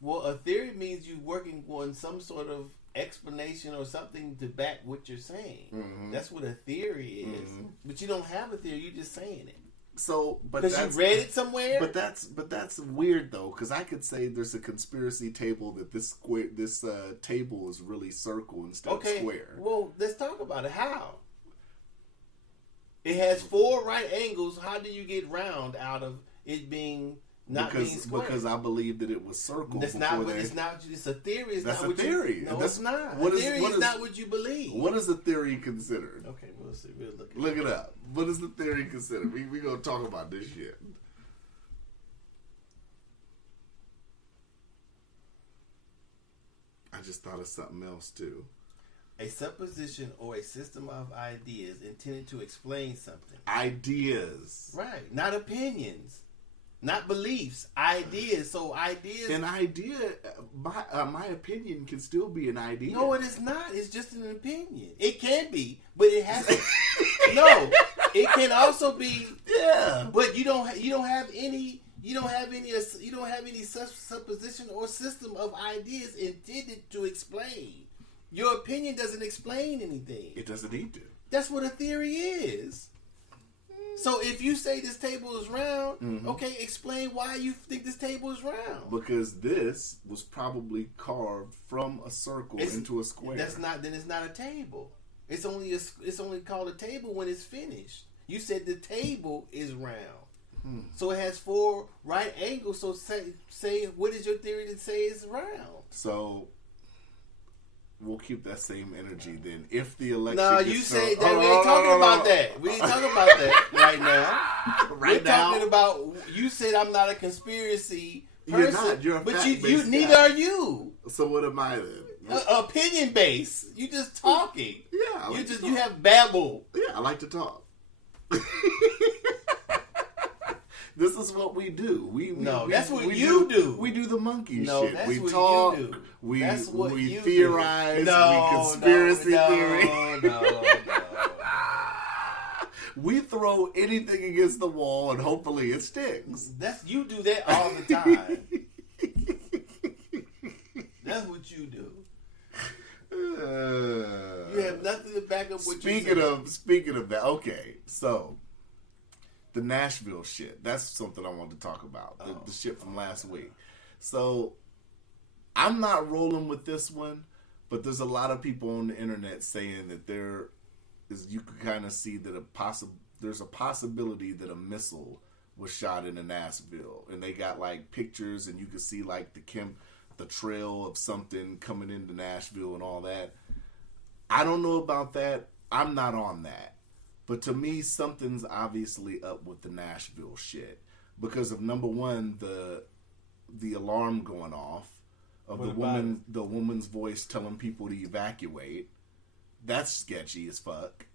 Well, a theory means you working on some sort of explanation or something to back what you're saying. Mm-hmm. That's what a theory is. Mm-hmm. But you don't have a theory. You're just saying it. So, but because you read it somewhere. But that's weird though, because I could say there's a conspiracy table that this table is really circle instead of square. Well, let's talk about it. How? It has 4 right angles. How do you get round out of it being not being square? Because I believe that it was circle. That's not what it's not. It's a theory. It's that's not a theory. No, that's not. A theory is not what you believe. What is a theory considered? Okay, we'll see. We'll look it up. What is the theory considered? We gonna talk about this shit. I just thought of something else too. A supposition or a system of ideas intended to explain something. Ideas. Right. Not opinions. Not beliefs. Ideas. So ideas. An idea, my opinion can still be an idea. No, it is not. It's just an opinion. It can be, but it has to. No. It can also be. Yeah. But you don't have any supposition or system of ideas intended to explain. Your opinion doesn't explain anything. It doesn't need to. That's what a theory is. So if you say this table is round, mm-hmm. Okay, explain why you think this table is round. Because this was probably carved from a circle into a square. Then it's not a table. It's only called a table when it's finished. You said the table is round. So it has 4 right angles. So say what is your theory to say is round? So we'll keep that same energy then. If the election no, you say that we ain't talking about that. We ain't talking about that right now. We're talking about you said I'm not a conspiracy person. You're not. You're a but you neither are you. So what am I then? Opinion based. You just talking. Yeah. You have babble. Yeah, I like to talk. This is what we do. That's what you do. We do the monkey shit. That's we what talk. You do. We theorize. We conspiracy theory. No. We throw anything against the wall and hopefully it sticks. You do that all the time. That's what you do. You have nothing to back up what you say. Speaking of that, okay, so the Nashville shit. That's something I want to talk about. The shit from last week. So I'm not rolling with this one, but there's a lot of people on the internet saying that you can kind of see that there's a possibility that a missile was shot into Nashville, and they got like pictures, and you can see like the trail of something coming into Nashville and all that. I don't know about that. I'm not on that. But to me, something's obviously up with the Nashville shit because of number one, the alarm going off of the woman's voice telling people to evacuate. That's sketchy as fuck.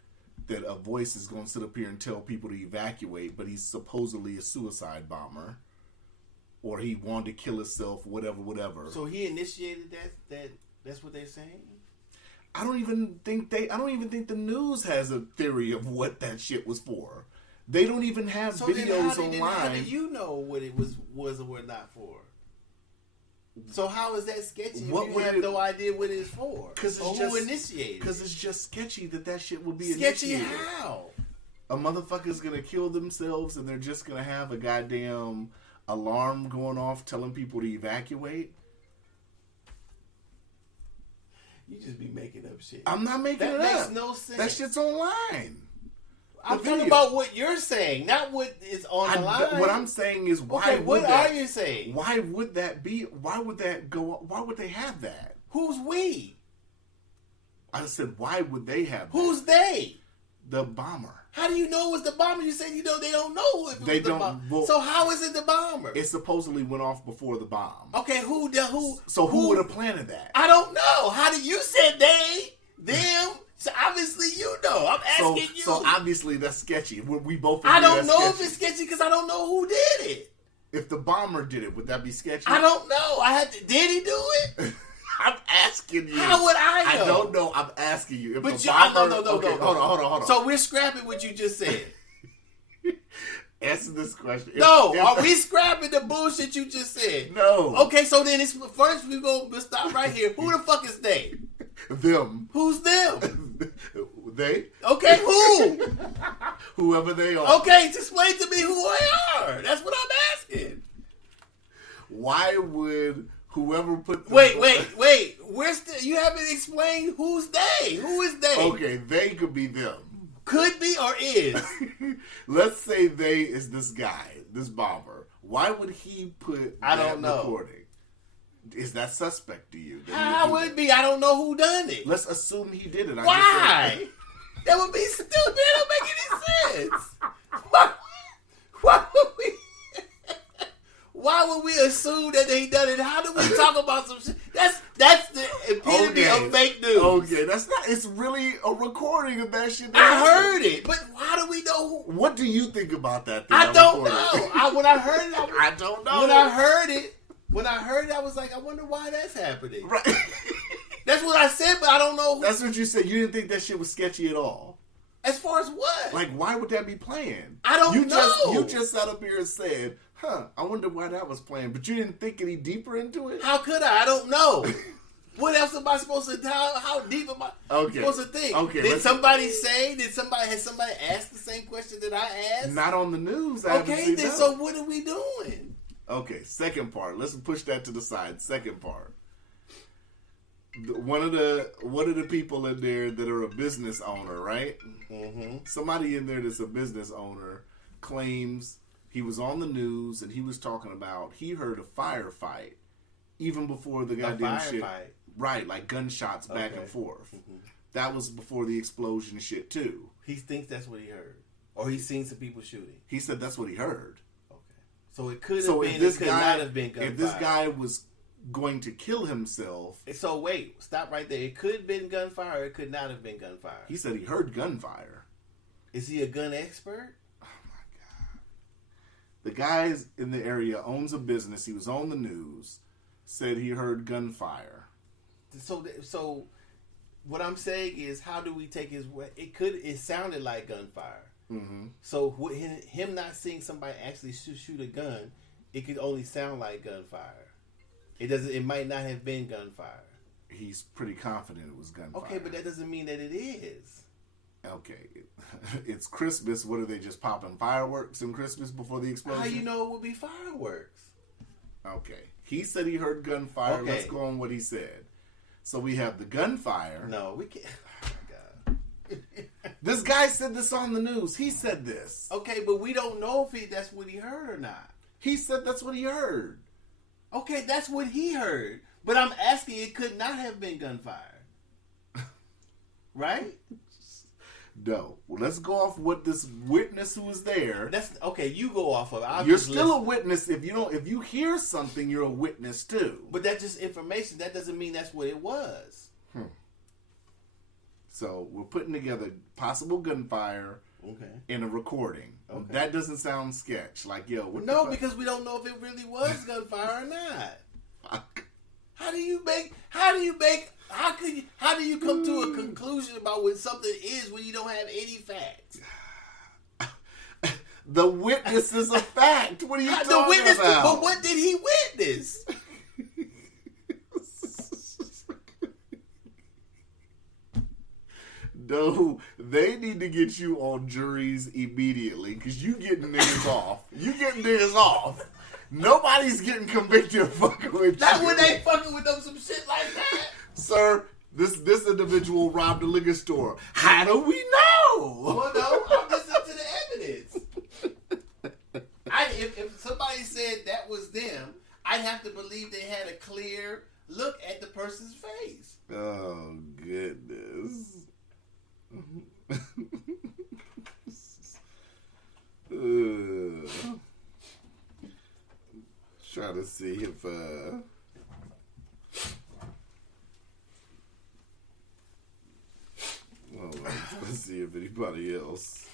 That a voice is going to sit up here and tell people to evacuate, but he's supposedly a suicide bomber, or he wanted to kill himself, whatever. So he initiated that. That's what they're saying. I don't even think the news has a theory of what that shit was for. They don't even have videos online. How do you know what it was or not for? So how is that sketchy if you have no idea what it's for? Who initiated it? Because it's just sketchy that shit will be sketchy initiated. How? A motherfucker's going to kill themselves and they're just going to have a goddamn alarm going off telling people to evacuate? You just be making up shit. I'm not making it up. That makes no sense. That shit's online. I'm talking about what you're saying, not what is on the line. What I'm saying is, what are you saying? Why would that be? Why would that go? Why would they have that? Who's we? I said, why would they have that? Who's they? The bomber. How do you know it was the bomber? You said they don't know if it was the bomber. Well, so how is it the bomber? It supposedly went off before the bomb. Okay, who? So who would have planted that? I don't know. How did you said they, them? So obviously you know. I'm asking you. So obviously that's sketchy. We both. I don't that's know sketchy. if it's sketchy because I don't know who did it. If the bomber did it, would that be sketchy? I don't know. Did he do it? I'm asking you. How would I know? I don't know. I'm asking you. If But the you, bomber, no. Hold on. So we're scrapping what you just said. Answer this question. Are we scrapping the bullshit you just said? No. Okay, so then it's first we'll stop right here. Who the fuck is they? Them. Who's them? They. Okay, who? Whoever they are. Okay, explain to me who they are. That's what I'm asking. Why would whoever put the Wait. You haven't explained who's they. Who is they? Okay, they could be them. Could be or is. Let's say they is this guy, this bomber. Why would he put I that don't know. recording? Is that suspect to you? How would it be? I don't know who done it. Let's assume he did it. Why? That would be stupid. That don't make any sense. Why would we assume that they done it? How do we talk about some shit? That's the epitome of fake news. Okay, that's not. It's really a recording of that shit. I heard it, but how do we know who? What do you think about that? I don't know. When I heard it, I don't know. When I heard it, I was like, I wonder why that's happening. Right. That's what I said, but I don't know. That's what you said. You didn't think that shit was sketchy at all. As far as what? Like, why would that be playing? I don't know. You just sat up here and said, I wonder why that was playing. But you didn't think any deeper into it? How could I? I don't know. What else am I supposed to, how deep am I supposed to think? Okay, has somebody asked the same question that I asked? Not on the news. So what are we doing? Okay, second part. Let's push that to the side. Second part. One of the people in there that are a business owner, right? Mm-hmm. Somebody in there that's a business owner claims he was on the news and he was talking about he heard a firefight even before the goddamn shit. Right, like gunshots back and forth. Mm-hmm. That was before the explosion shit too. He thinks that's what he heard, or he's seen some people shooting. He said that's what he heard. Okay, so it could have been. It could not have been gunfire. If this guy was going to kill himself. So wait, stop right there. It could have been gunfire, or it could not have been gunfire. He said he heard gunfire. Is he a gun expert? Oh my God. The guy in the area owns a business. He was on the news. Said he heard gunfire. So what I'm saying is, how do we take his word? It sounded like gunfire. Mm-hmm. So him not seeing somebody actually shoot a gun, it could only sound like gunfire. It might not have been gunfire. He's pretty confident it was gunfire. Okay, but that doesn't mean that it is. Okay. It's Christmas. What are they just popping fireworks in Christmas before the explosion? How you know it would be fireworks? Okay. He said he heard gunfire. Okay. Let's go on what he said. So we have the gunfire. No, we can't. Oh my God. This guy said this on the news. He said this. Okay, but we don't know if that's what he heard or not. He said that's what he heard. Okay, that's what he heard. But I'm asking, it could not have been gunfire. Right? No. Well, let's go off what this witness who was there. That's okay. You go off of it. You're still a witness. If you hear something, you're a witness too. But that's just information. That doesn't mean that's what it was. So we're putting together possible gunfire. Okay. In a recording. Okay. That doesn't sound sketch. Like, yo, what no, because we don't know if it really was gunfire or not. Fuck. How do you come to a conclusion about what something is when you don't have any facts? The witness is a fact. What are you talking about? But what did he witness? No, they need to get you on juries immediately because you getting niggas off. You getting niggas off. Nobody's getting convicted of fucking with you. Not when they fucking with them some shit like that. Sir, this individual robbed a liquor store. How do we know? Well, no, I'm listening to the evidence. If somebody said that was them, I'd have to believe they had a clear look at the person's face. Oh, goodness. Try to see if of anybody else.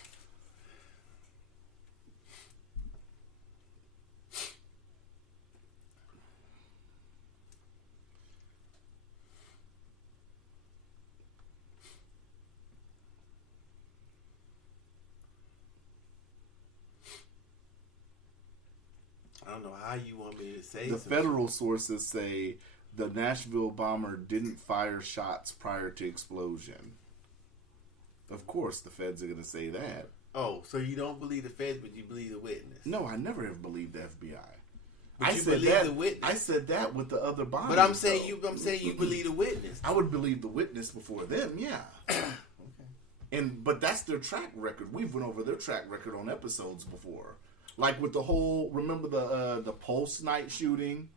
I don't know how you want me to say The federal sources say the Nashville bomber didn't fire shots prior to explosion. Of course, the feds are going to say that. Oh, so you don't believe the feds, but you believe the witness? No, I never have believed the FBI. But I you said believe that. the witness. I said that with the other bombers. But I'm saying you believe the witness. I would believe the witness before them. Yeah. Okay. But that's their track record. We've went over their track record on episodes before. Like with the whole, remember the Pulse night shooting?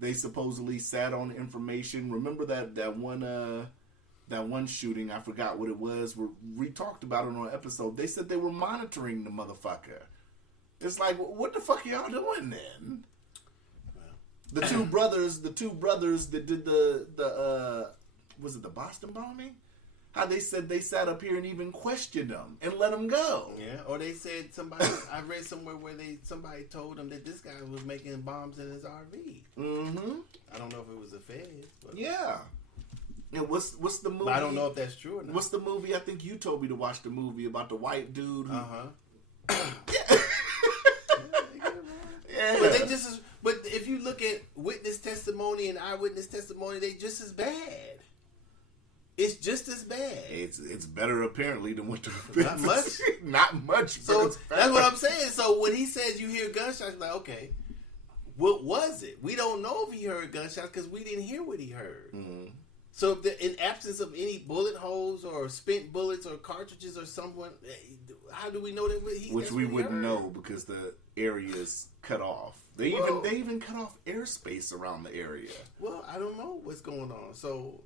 They supposedly sat on information. Remember that one shooting? I forgot what it was. We talked about it on an episode. They said they were monitoring the motherfucker. It's like, what the fuck are y'all doing then? The two brothers that did the was it the Boston bombing? How they said they sat up here and even questioned them and let them go. Yeah, or they said somebody. I read somewhere where somebody told them that this guy was making bombs in his RV. Mm-hmm. I don't know if it was the feds. But Yeah. And what's the movie? but I don't know if that's true or not. What's the movie? I think you told me to watch the movie about the white dude. Yeah. Yeah. But they just as. But if you look at witness testimony and eyewitness testimony, they just as bad. It's just as bad. It's better apparently than what the Not much. Not much. So but it's that's what better. I'm saying. So when he says you hear gunshots, you're like, okay, what was it? We don't know if he heard gunshots because we didn't hear what he heard. Mhm. So if in absence of any bullet holes or spent bullets or cartridges or someone, how do we know that Which that's we what he wouldn't heard? know because the area is cut off. They even cut off airspace around the area. Well, I don't know what's going on. So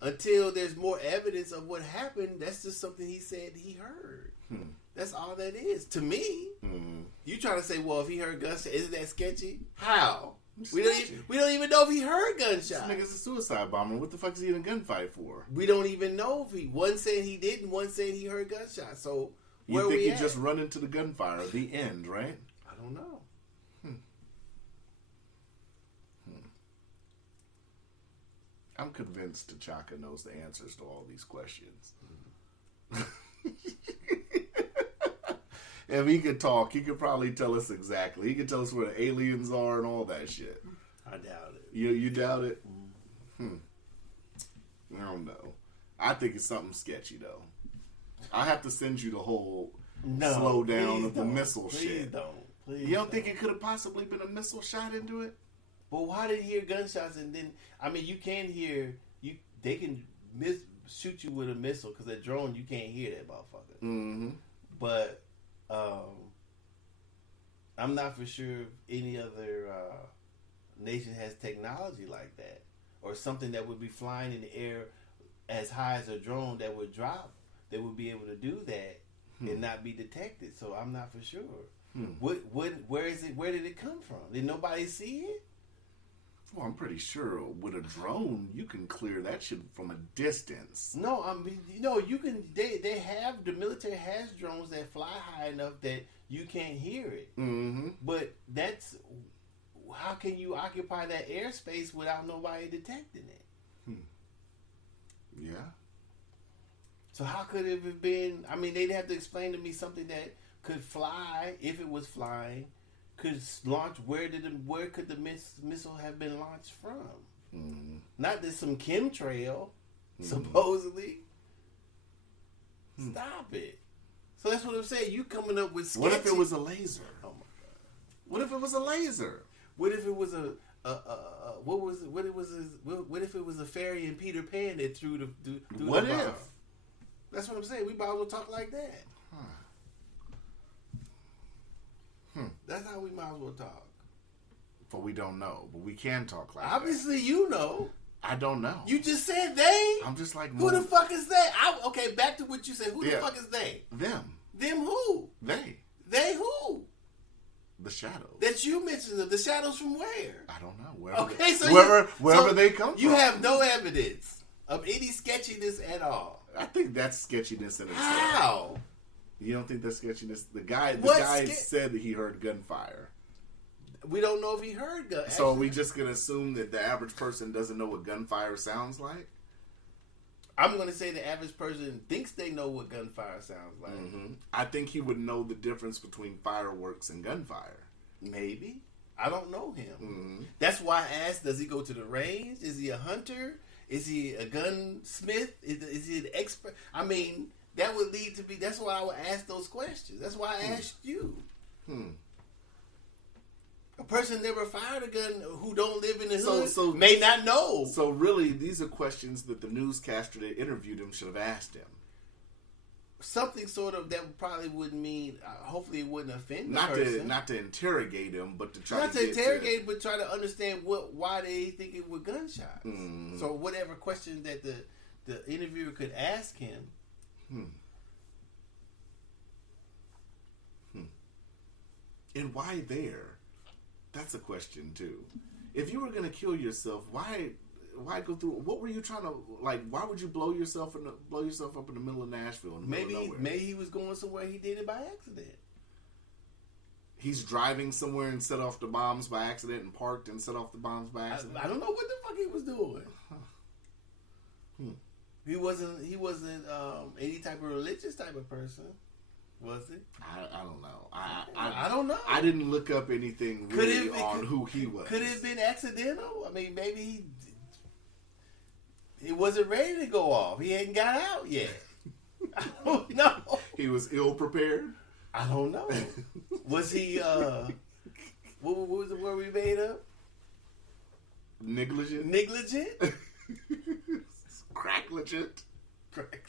until there's more evidence of what happened, that's just something he said he heard. That's all that is to me. You trying to say, well, if he heard gunshots, isn't that sketchy? How? We don't even know if he heard gunshots. This nigga's a suicide bomber. What the fuck is he in a gunfight for? We don't even know if one said he did and one said he heard gunshots. So where You think we he at? just run into the gunfire? The end, right? I don't know. I'm convinced T'Chaka knows the answers to all these questions. If he could talk, he could probably tell us exactly. He could tell us where the aliens are and all that shit. I doubt it. You doubt it? I don't know. I think it's something sketchy, though. I have to send you the whole slowdown of the missile shit. Please You don't think it could have possibly been a missile shot into it? But why did he hear gunshots and then? I mean, you can hear They can shoot you with a missile because a drone you can't hear that motherfucker. Mm-hmm. But I'm not for sure if any other nation has technology like that or something that would be flying in the air as high as a drone that would drop. They would be able to do that and not be detected. So I'm not for sure. Where is it? Where did it come from? Did nobody see it? Well, I'm pretty sure with a drone you can clear that shit from a distance. No, I mean, you can. They have the military has drones that fly high enough that you can't hear it. Mm-hmm. But that's how can you occupy that airspace without nobody detecting it? Yeah. So how could it have been? I mean, they'd have to explain to me something that could fly if it was flying. Could launch. Where could the missile have been launched from? Mm-hmm. Not that some chemtrail, supposedly. Stop it. So that's what I'm saying. You coming up with sketchy. What if it was a laser? Oh my god. What if it was a laser? What if it was what if it was a fairy in Peter Pan that threw the What the bomb? if? That's what I'm saying. We might as well talk like that. That's how we might as well talk. But we don't know. But we can talk like Obviously, you know. that. I don't know. You just said they. I'm just like, Who the fuck is they? Okay, back to what you said. Who the Yeah. fuck is they? Them. Them who? They. They who? The shadows. That you mentioned. The shadows from where? I don't know. Wherever Okay, so wherever they come you from. have no evidence of any sketchiness at all. I think that's sketchiness in itself. How? You don't think that's sketchiness? The guy said that he heard gunfire. We don't know if he heard gun. So are we just gonna assume that the average person doesn't know what gunfire sounds like? I'm gonna say the average person thinks they know what gunfire sounds like. Mm-hmm. I think he would know the difference between fireworks and gunfire. Maybe. I don't know him. Mm-hmm. That's why I asked, does he go to the range? Is he a hunter? Is he a gunsmith? Is he an expert? I mean, that would lead to be... That's why I would ask those questions. That's why I asked you. A person never fired a gun who don't live in the hood may not know. So really, these are questions that the newscaster that interviewed him should have asked him. Something sort of that probably wouldn't mean... hopefully it wouldn't offend the person. Not to interrogate him, but to try Not to interrogate, but try to understand why they think it were gunshots. Mm. So whatever question that the interviewer could ask him. And why there? That's a question too. If you were gonna kill yourself, why go through? What were you trying to like? Why would you blow yourself up in the middle of Nashville? In the middle of nowhere? Maybe he was going somewhere. He did it by accident. He's driving somewhere and set off the bombs by accident, and parked and set off the bombs by accident. I don't know what the fuck he was doing. He wasn't any type of religious type of person, was he? I don't know. I don't know. I didn't look up anything really on who he was. Could it have been accidental? I mean, maybe he wasn't ready to go off. He hadn't got out yet. I don't know. He was ill prepared. I don't know. Was he? What was the word we made up? Negligent. Negligent. Crackligent. Crackligent.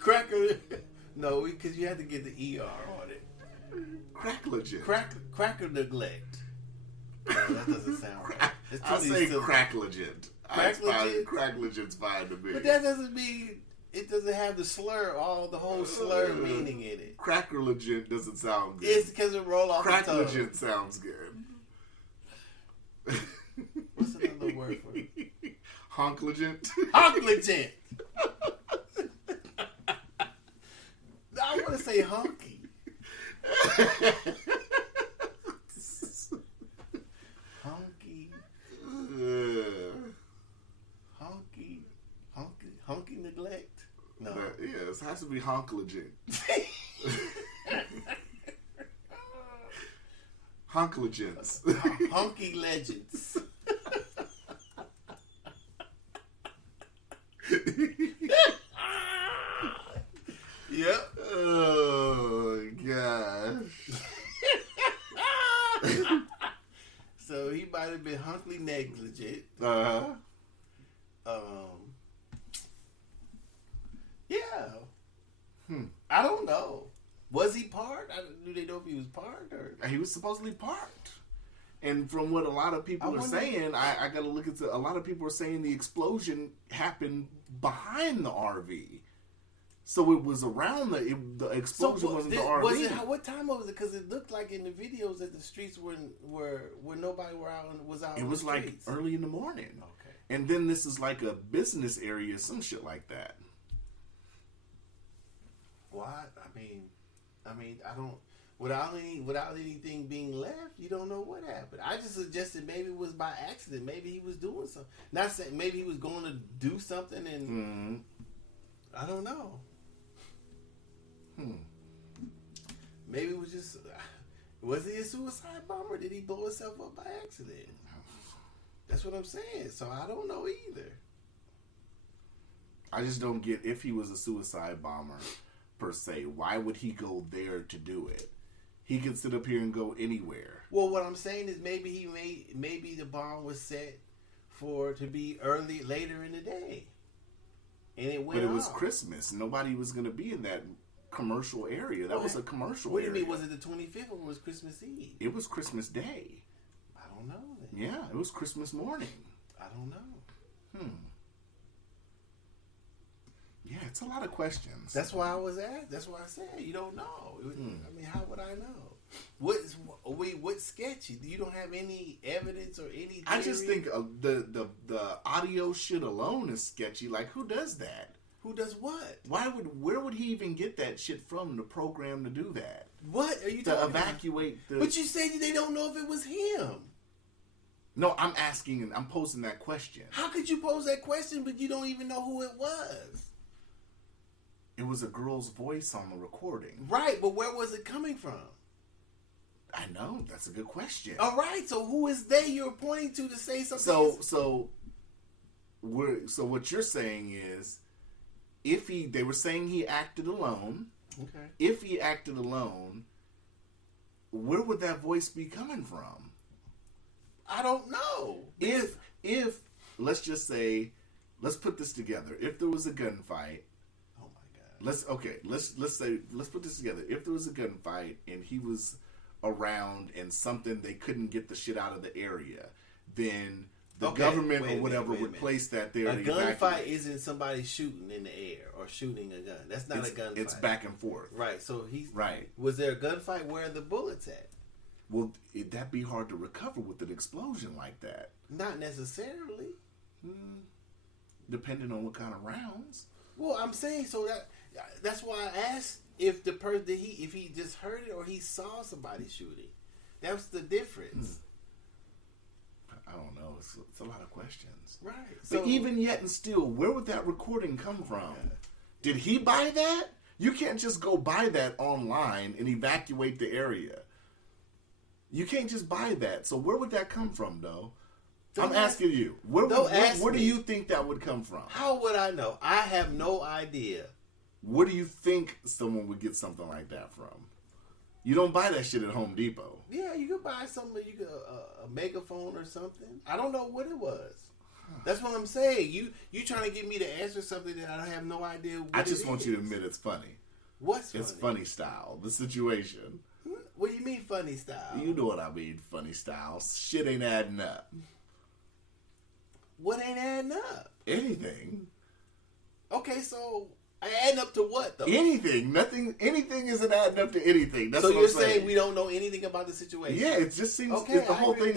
Cracker. No, because you have to get the ER on it. Crackligent. Cracker neglect. No, that doesn't sound right. I'll say crackligent. Crackligent? Crackligent's fine to me. But that doesn't mean it doesn't have the slur, the whole slur meaning in it. Crackerligent doesn't sound good. It's because it roll off the tongue. Crackligent sounds good. What's another word for it? Honkligent. Honkligent. I want to say honky. Honky neglect? No. Yes, it has to be honkligent. Honkligents. Honky legends. Yep. Oh gosh. So he might have been hunkly negligent. Yeah. I don't know. Was he parked? Do they know if he was parked or? He was supposedly parked. And from what a lot of people are saying, I got to look into. A lot of people are saying the explosion happened behind the RV. So it was around the explosion wasn't the RV. Was it, what time was it? Because it looked like in the videos that the streets were nobody was out. It was like early in the morning. Okay. And then this is like a business area, some shit like that. What? I mean, I don't. Without anything being left, you don't know what happened. I just suggested maybe it was by accident. Maybe he was doing something. Not saying maybe he was going to do something, and I don't know. Maybe it was just. Was he a suicide bomber? Did he blow himself up by accident? That's what I'm saying. So I don't know either. I just don't get if he was a suicide bomber per se. Why would he go there to do it? He could sit up here and go anywhere. Well, what I'm saying is maybe the bomb was set to be later in the day, and it went. But it was off. Christmas. Nobody was going to be in that commercial area. That was a commercial area. What do you mean? Was it the 25th or was it Christmas Eve? It was Christmas Day. I don't know. Then. Yeah, it was Christmas morning. I don't know. Yeah, it's a lot of questions. That's why I was asked. That's why I said you don't know. I mean, how would I know? What's sketchy? You don't have any evidence or any theory? I just think the audio shit alone is sketchy. Like, who does that? Who does what? Where would he even get that shit from, the program to do that? What are you to talking evacuate about? the... But you said they don't know if it was him. No, I'm asking, I'm posing that question. How could you pose that question, but you don't even know who it was? It was a girl's voice on the recording. Right, but where was it coming from? I know, that's a good question. All right, so who is they you're pointing to say something? So what you're saying is, they were saying he acted alone. Okay. If he acted alone, where would that voice be coming from? I don't know. If let's just say, let's put this together. If there was a gunfight, oh my God. Let's put this together. If there was a gunfight and he was around and they couldn't get the shit out of the area, then the government or whatever would place that there. A gunfight isn't somebody shooting in the air or shooting a gun. That's not a gunfight. It's back and forth. Right. So right. Was there a gunfight? Where are the bullets at? Well, that'd be hard to recover with an explosion like that. Not necessarily. Depending on what kind of rounds. Well, I'm saying that's why I asked if the person if he just heard it or he saw somebody shooting. That's the difference. I don't know. It's a lot of questions. Right. But even yet and still, where would that recording come from? Did he buy that? You can't just go buy that online and evacuate the area. You can't just buy that. So where would that come from, though? I'm asking you. Where do you think that would come from? How would I know? I have no idea. Where do you think someone would get something like that from? You don't buy that shit at Home Depot. Yeah, you could buy something. You could a megaphone or something. I don't know what it was. That's what I'm saying. You trying to get me to answer something that I have no idea. I just want you to admit it's funny. What's funny? It's funny style. The situation. What do you mean funny style? You know what I mean, funny style. Shit ain't adding up. What ain't adding up? Anything. Okay, so adding up to what though? Anything. Nothing. Anything isn't adding up to anything. That's so what you're I'm saying. saying we don't know anything about the situation? Yeah, it just seems okay, the whole thing.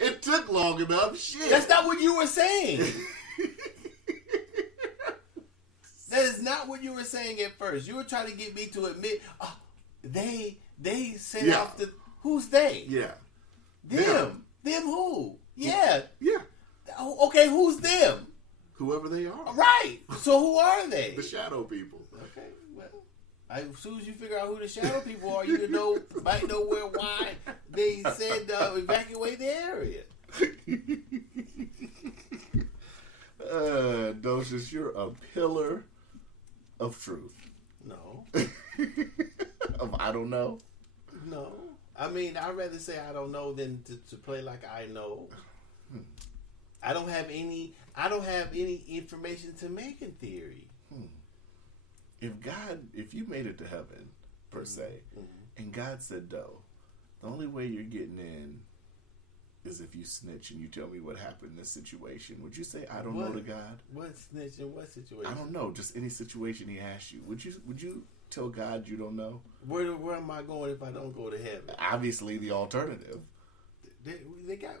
It took long enough. Shit. That's not what you were saying. That is not what you were saying at first. You were trying to get me to admit they sent off the who's they? Yeah. Them. Them who? Yeah. Yeah. Okay, who's them? Whoever they are. Right. So who are they? The shadow people. Okay. Well, as soon as you figure out who the shadow people are, you might know why they said evacuate the area. Docious, you're a pillar of truth. No. Of I don't know? No. I mean, I'd rather say I don't know than to play like I know. I don't have any information to make in theory. If you made it to heaven, per se, and God said, "Doe, the only way you're getting in is if you snitch and you tell me what happened in this situation," would you say, "I don't know" to God? What snitch in what situation? I don't know. Just any situation He asked you. Would you tell God you don't know? Where am I going if I don't go to heaven? Obviously, the alternative. They got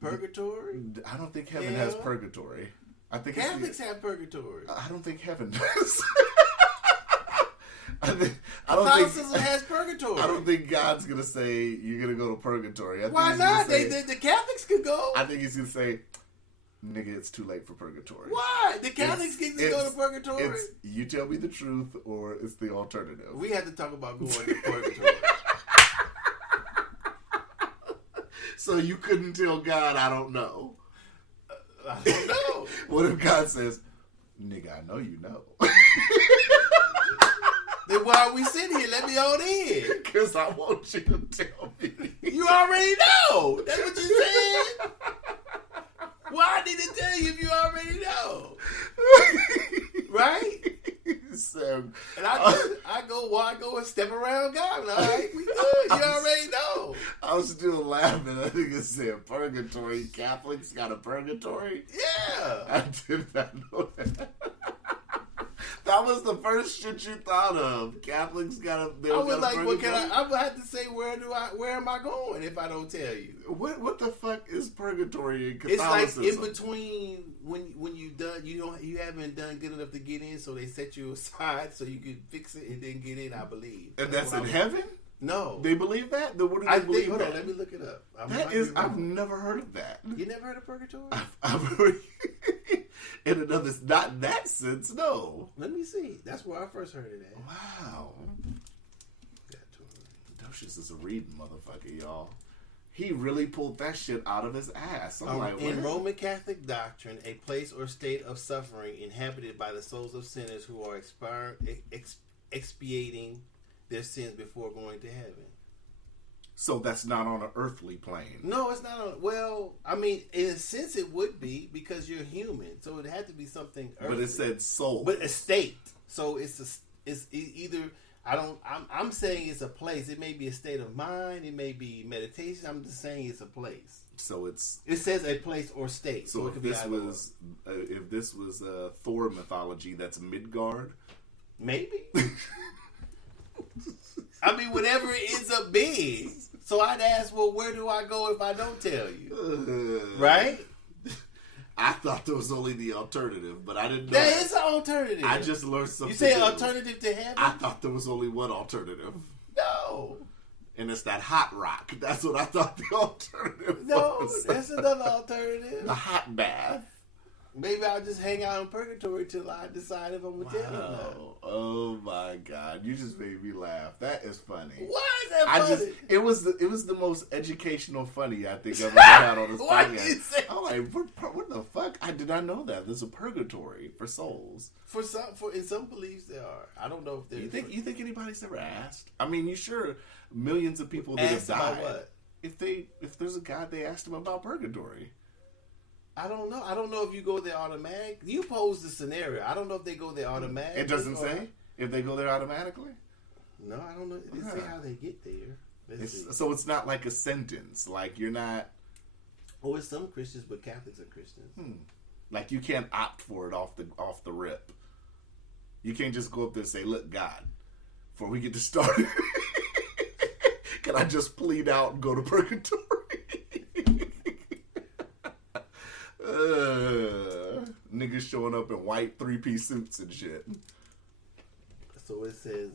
purgatory. I don't think heaven has purgatory. I think Catholics have purgatory. I don't think heaven does. Catholicism has purgatory. I don't think God's gonna say you're gonna go to purgatory. Why not? The Catholics could go. I think He's gonna say, "Nigga, it's too late for purgatory." Why? The Catholics get to go to purgatory. You tell me the truth, or it's the alternative. We have to talk about going to purgatory. So you couldn't tell God, "I don't know." I don't know. What if God says, "Nigga, I know you know." Then why are we sitting here? Let me on in. Because I want you to tell me. You already know. That's what you said. Why did it tell you if you already know? Right? So, and I go and step around God. All right, we good. You already know. I was still laughing. I think it said purgatory. Catholics got a purgatory? Yeah. I did not know that. That was the first shit you thought of. Catholics got a. I was like, what can I would have to say, where am I going if I don't tell you? What the fuck is purgatory in Catholicism? It's like in between when you done you haven't done good enough to get in, so they set you aside so you could fix it and then get in. I believe. And that's in heaven. No, they believe that. What do they believe? Hold on, let me look it up. I've never heard of that. You never heard of purgatory? I've heard in another, not in that sense. No. Let me see. That's where I first heard it at. Wow. Docious is a reading motherfucker, y'all. He really pulled that shit out of his ass. I'm like, in Roman Catholic doctrine, a place or state of suffering inhabited by the souls of sinners who are expiating their sins before going to heaven. So that's not on an earthly plane. No, it's not on. Well, I mean, in a sense, it would be because you're human, so it had to be something earthly. But it said soul. But a state. So it's either. I'm saying it's a place. It may be a state of mind. It may be meditation. I'm just saying it's a place. So it's. It says a place or state. So it if this was Thor mythology, that's Midgard. Maybe. I mean, whatever it ends up being. So I'd ask, well, where do I go if I don't tell you? Right? I thought there was only the alternative, but I didn't know. There is an alternative. I just learned something. You say alternative to heaven? I thought there was only one alternative. No. And it's that hot rock. That's what I thought the alternative was. No, that's another alternative. The hot bath. Maybe I'll just hang out in purgatory till I decide if I'm going to tell you or not. Oh my God. You just made me laugh. That is funny. Why is that funny? It was the most educational funny I think I've ever had on this Why podcast. did you say I'm like, what the fuck? I did not know that. There's a purgatory for souls. In some beliefs there are. I don't know if there's... You think anybody's ever asked? I mean, you sure millions of people that have died. About what? If there's a God, they asked him about purgatory. I don't know. I don't know if you go there automatic. You pose the scenario. I don't know if they go there automatically. It doesn't say if they go there automatically? No, I don't know. It doesn't say how they get there. So it's not like a sentence. Like you're not... Oh, it's some Christians, but Catholics are Christians. Like you can't opt for it off the rip. You can't just go up there and say, look, God, before we get to start, can I just plead out and go to purgatory? Niggas showing up in white 3-piece suits and shit. So it says,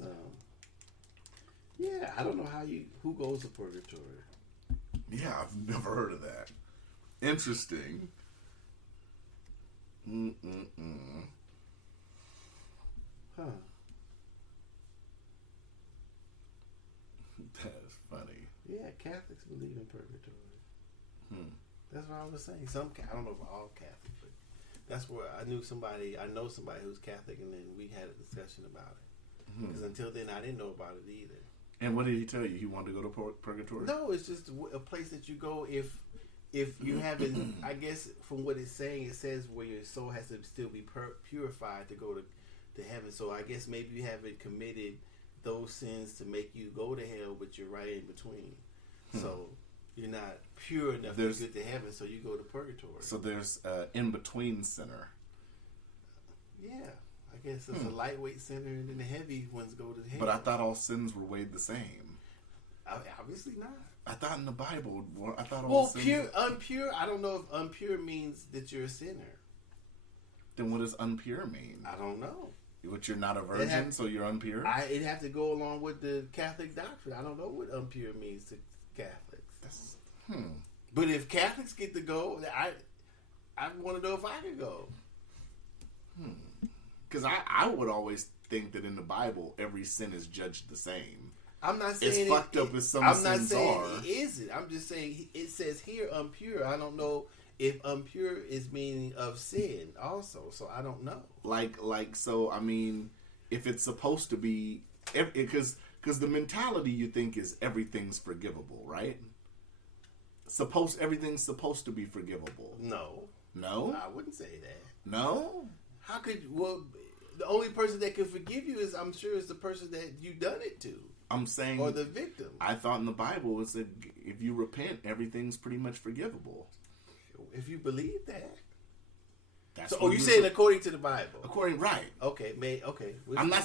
yeah, I don't know who goes to purgatory. Yeah, I've never heard of that. Interesting. Huh. That's funny. Yeah, Catholics believe in purgatory. That's what I was saying. I don't know if all Catholic, but that's where I know somebody who's Catholic, and then we had a discussion about it. Because until then, I didn't know about it either. And what did he tell you? He wanted to go to purgatory? No, it's just a place that you go if you haven't. I guess from what it's saying, it says where your soul has to still be purified to go to heaven. So I guess maybe you haven't committed those sins to make you go to hell, but you're right in between. So you're not pure enough to get to heaven, so you go to purgatory. So there's an in-between sinner. Yeah. I guess it's a lightweight sinner, and then the heavy ones go to hell. But I thought all sins were weighed the same. Obviously not. I thought in the Bible, I thought all sins... Unpure, I don't know if unpure means that you're a sinner. Then what does unpure mean? I don't know. But you're not a virgin, so you're unpure? It'd have to go along with the Catholic doctrine. I don't know what unpure means to Catholics. But if Catholics get to go, I want to know if I can go. Because I would always think that in the Bible, every sin is judged the same. I'm not saying it's fucked up as some I'm sins not saying are. it isn't. I'm just saying it says here impure. I don't know if impure is meaning of sin also. So I don't know. So I mean, if it's supposed to be, because the mentality you think is everything's forgivable, right? Everything's supposed to be forgivable. No, I wouldn't say that. No. How could the only person that can forgive you is, I'm sure, is the person that you done it to. I'm saying, or the victim. I thought in the Bible it said if you repent, everything's pretty much forgivable. If you believe that. That's So, you saying according to the Bible? According, right? Okay, okay. I'm not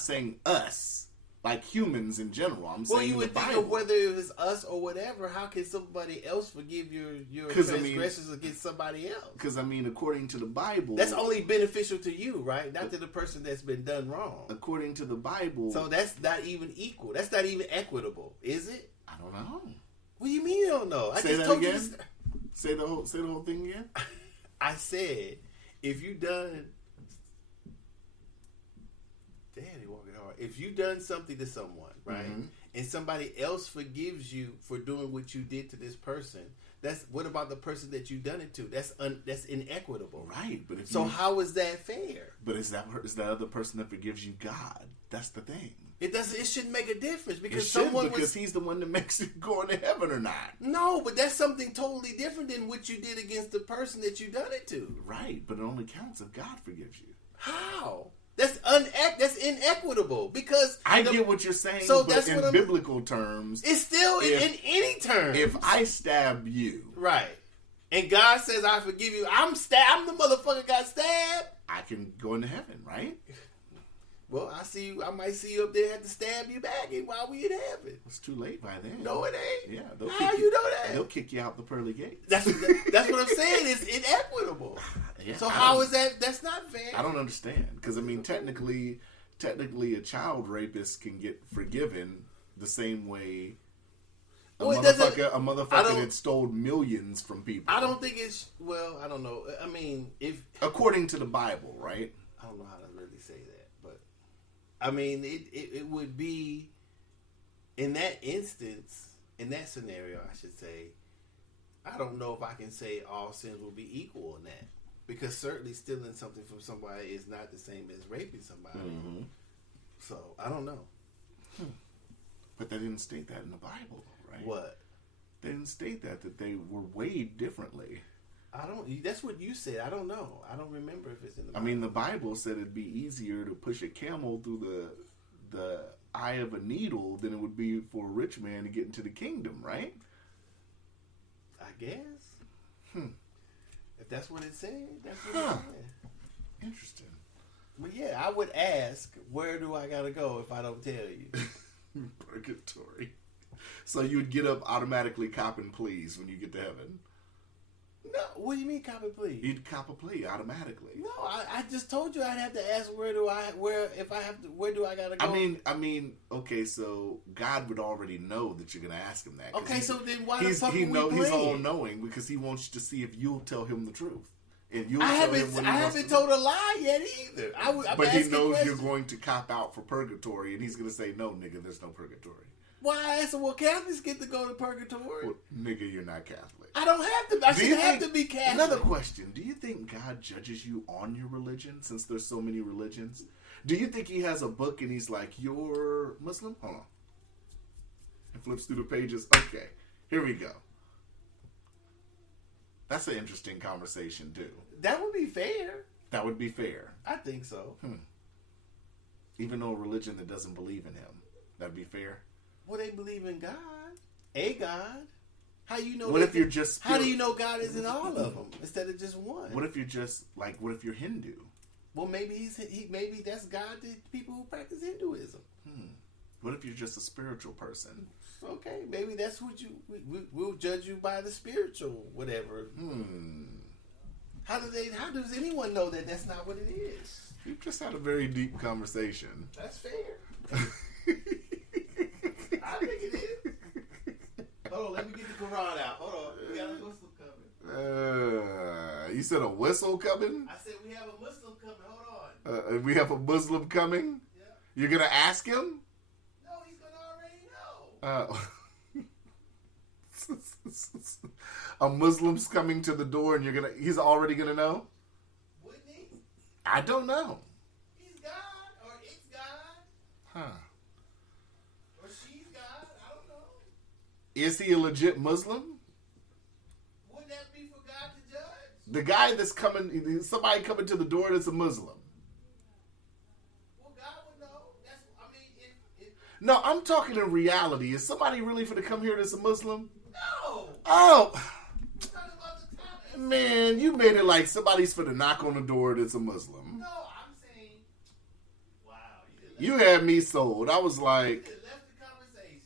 saying us. Like humans in general, I'm saying. Well, you would think of whether it was us or whatever. How can somebody else forgive your transgressions against somebody else? Because according to the Bible, that's only beneficial to you, right? Not to the person that's been done wrong. According to the Bible, so that's not even equal. That's not even equitable, is it? I don't know. What do you mean you don't know? I say just that told again. You say the whole thing again. I said if you done. If you done something to someone, right, and somebody else forgives you for doing what you did to this person, what about the person that you done it to? That's inequitable, right? But how is that fair? But is that other person that forgives you God? That's the thing. It doesn't. It shouldn't make a difference because he's the one that makes you go into heaven or not. No, but that's something totally different than what you did against the person that you done it to. Right, but it only counts if God forgives you. How? That's inequitable because I get what you're saying. So but that's in biblical terms, it's still in any terms. If I stab you, right, and God says I forgive you, I'm the motherfucker got stabbed. I can go into heaven, right? Well, I might see you up there, have to stab you back while we in heaven. It's too late by then. No, it ain't. Yeah, how you know that? They'll kick you out the pearly gates. That's what I'm saying. It's inequitable. Yeah, so how is that? That's not fair. I don't understand because technically, a child rapist can get forgiven the same way a motherfucker that stole millions from people. I don't think it's I don't know. I mean, if according to the Bible, right? I don't know how to really say that, but I mean, it would be in that instance, in that scenario, I should say. I don't know if I can say all sins will be equal in that. Because certainly stealing something from somebody is not the same as raping somebody. Mm-hmm. So, I don't know. But they didn't state that in the Bible, right? What? They didn't state that they were weighed differently. That's what you said. I don't know. I don't remember if it's in the Bible. I mean, the Bible said it'd be easier to push a camel through the eye of a needle than it would be for a rich man to get into the kingdom, right? I guess. If that's what it said, that's what it said. Interesting. But yeah, I would ask, where do I gotta go if I don't tell you? Purgatory. So you'd get up automatically copping pleas when you get to heaven. No, what do you mean cop a plea? You'd cop a plea automatically. No, I just told you I'd have to ask where do I gotta go? I mean, okay, so God would already know that you're gonna ask him that. Okay, so then why the fuck he's all knowing because he wants you to see if you'll tell him the truth. And I haven't told a lie yet either. But he knows you're going to cop out for purgatory, and he's gonna say, "No, nigga, there's no purgatory." Why? I asked him, well, Catholics get to go to purgatory. Well, nigga, you're not Catholic. I don't have to. I shouldn't have to be Catholic. Another question. Do you think God judges you on your religion since there's so many religions? Do you think he has a book and he's like, you're Muslim? Hold on. And flips through the pages. Okay, here we go. That's an interesting conversation, too. That would be fair. That would be fair. I think so. Even though a religion that doesn't believe in him, that'd be fair? Well, they believe in God. A God. How you know? What if you're just? How do you know God is in all of them instead of just one? What if you're just like? What if you're Hindu? Well, maybe maybe that's God to people who practice Hinduism. What if you're just a spiritual person? Okay, maybe that's what we'll judge you by the spiritual whatever. How does anyone know that that's not what it is? We've just had a very deep conversation. That's fair. I think it is. Hold on, let me get the Quran out. Hold on, we got a Muslim coming. You said a whistle coming? I said we have a Muslim coming. Hold on. We have a Muslim coming? Yeah. You're gonna ask him? No, he's gonna already know. A Muslim's coming to the door, and he's already gonna know? Wouldn't he? I don't know. He's God, or it's God. Huh. Or she's God. I don't know. Is he a legit Muslim? Wouldn't that be for God to judge? The guy that's coming, somebody coming to the door that's a Muslim. Well, God would know. No, I'm talking in reality. Is somebody really finna come here that's a Muslim? No. Oh, We're talking about the topic. man, you made it like somebody's finna knock on the door that's a Muslim. No, I'm saying. Wow. You had me sold. I was like, left the conversation.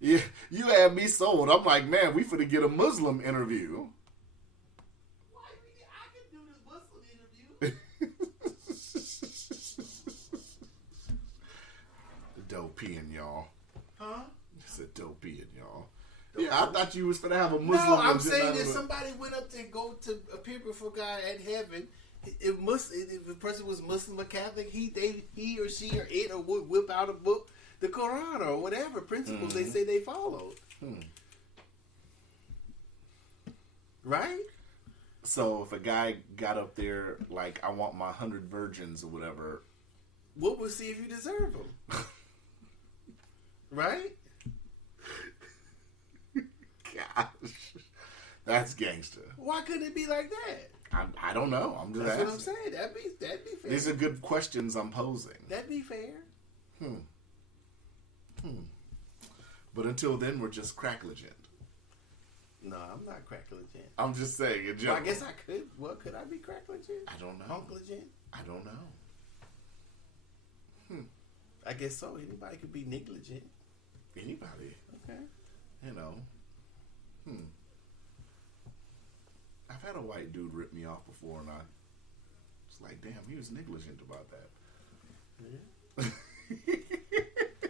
yeah, you had me sold. I'm like, man, we finna get a Muslim interview. Why? I can do this Muslim interview. Dope-in, y'all. Huh? It's a dope-in, y'all. Yeah, I thought you was finna have a Muslim. No, I'm and saying just- that somebody went up to go to appear before God at heaven. If the person was Muslim or Catholic, he or she or it or would whip out a book, the Quran or whatever principles they say they followed. Right? So if a guy got up there like, I want my 100 virgins or whatever, What we'll see if you deserve them. Right? gosh, that's gangster. Why couldn't it be like that? I don't know. I'm just That's asking. what I'm saying. That'd be fair. These are good questions I'm posing. That'd be fair. But until then, we're just crack legend. No, I'm not crack legend. I'm just saying in Well, general. I guess I could. Well, could I be crack legend? I don't know. Punk legend? I don't know. I guess so. Anybody could be negligent. Anybody, Okay. you know. I've had a white dude rip me off before, and I was like, damn, he was negligent about that. Yeah.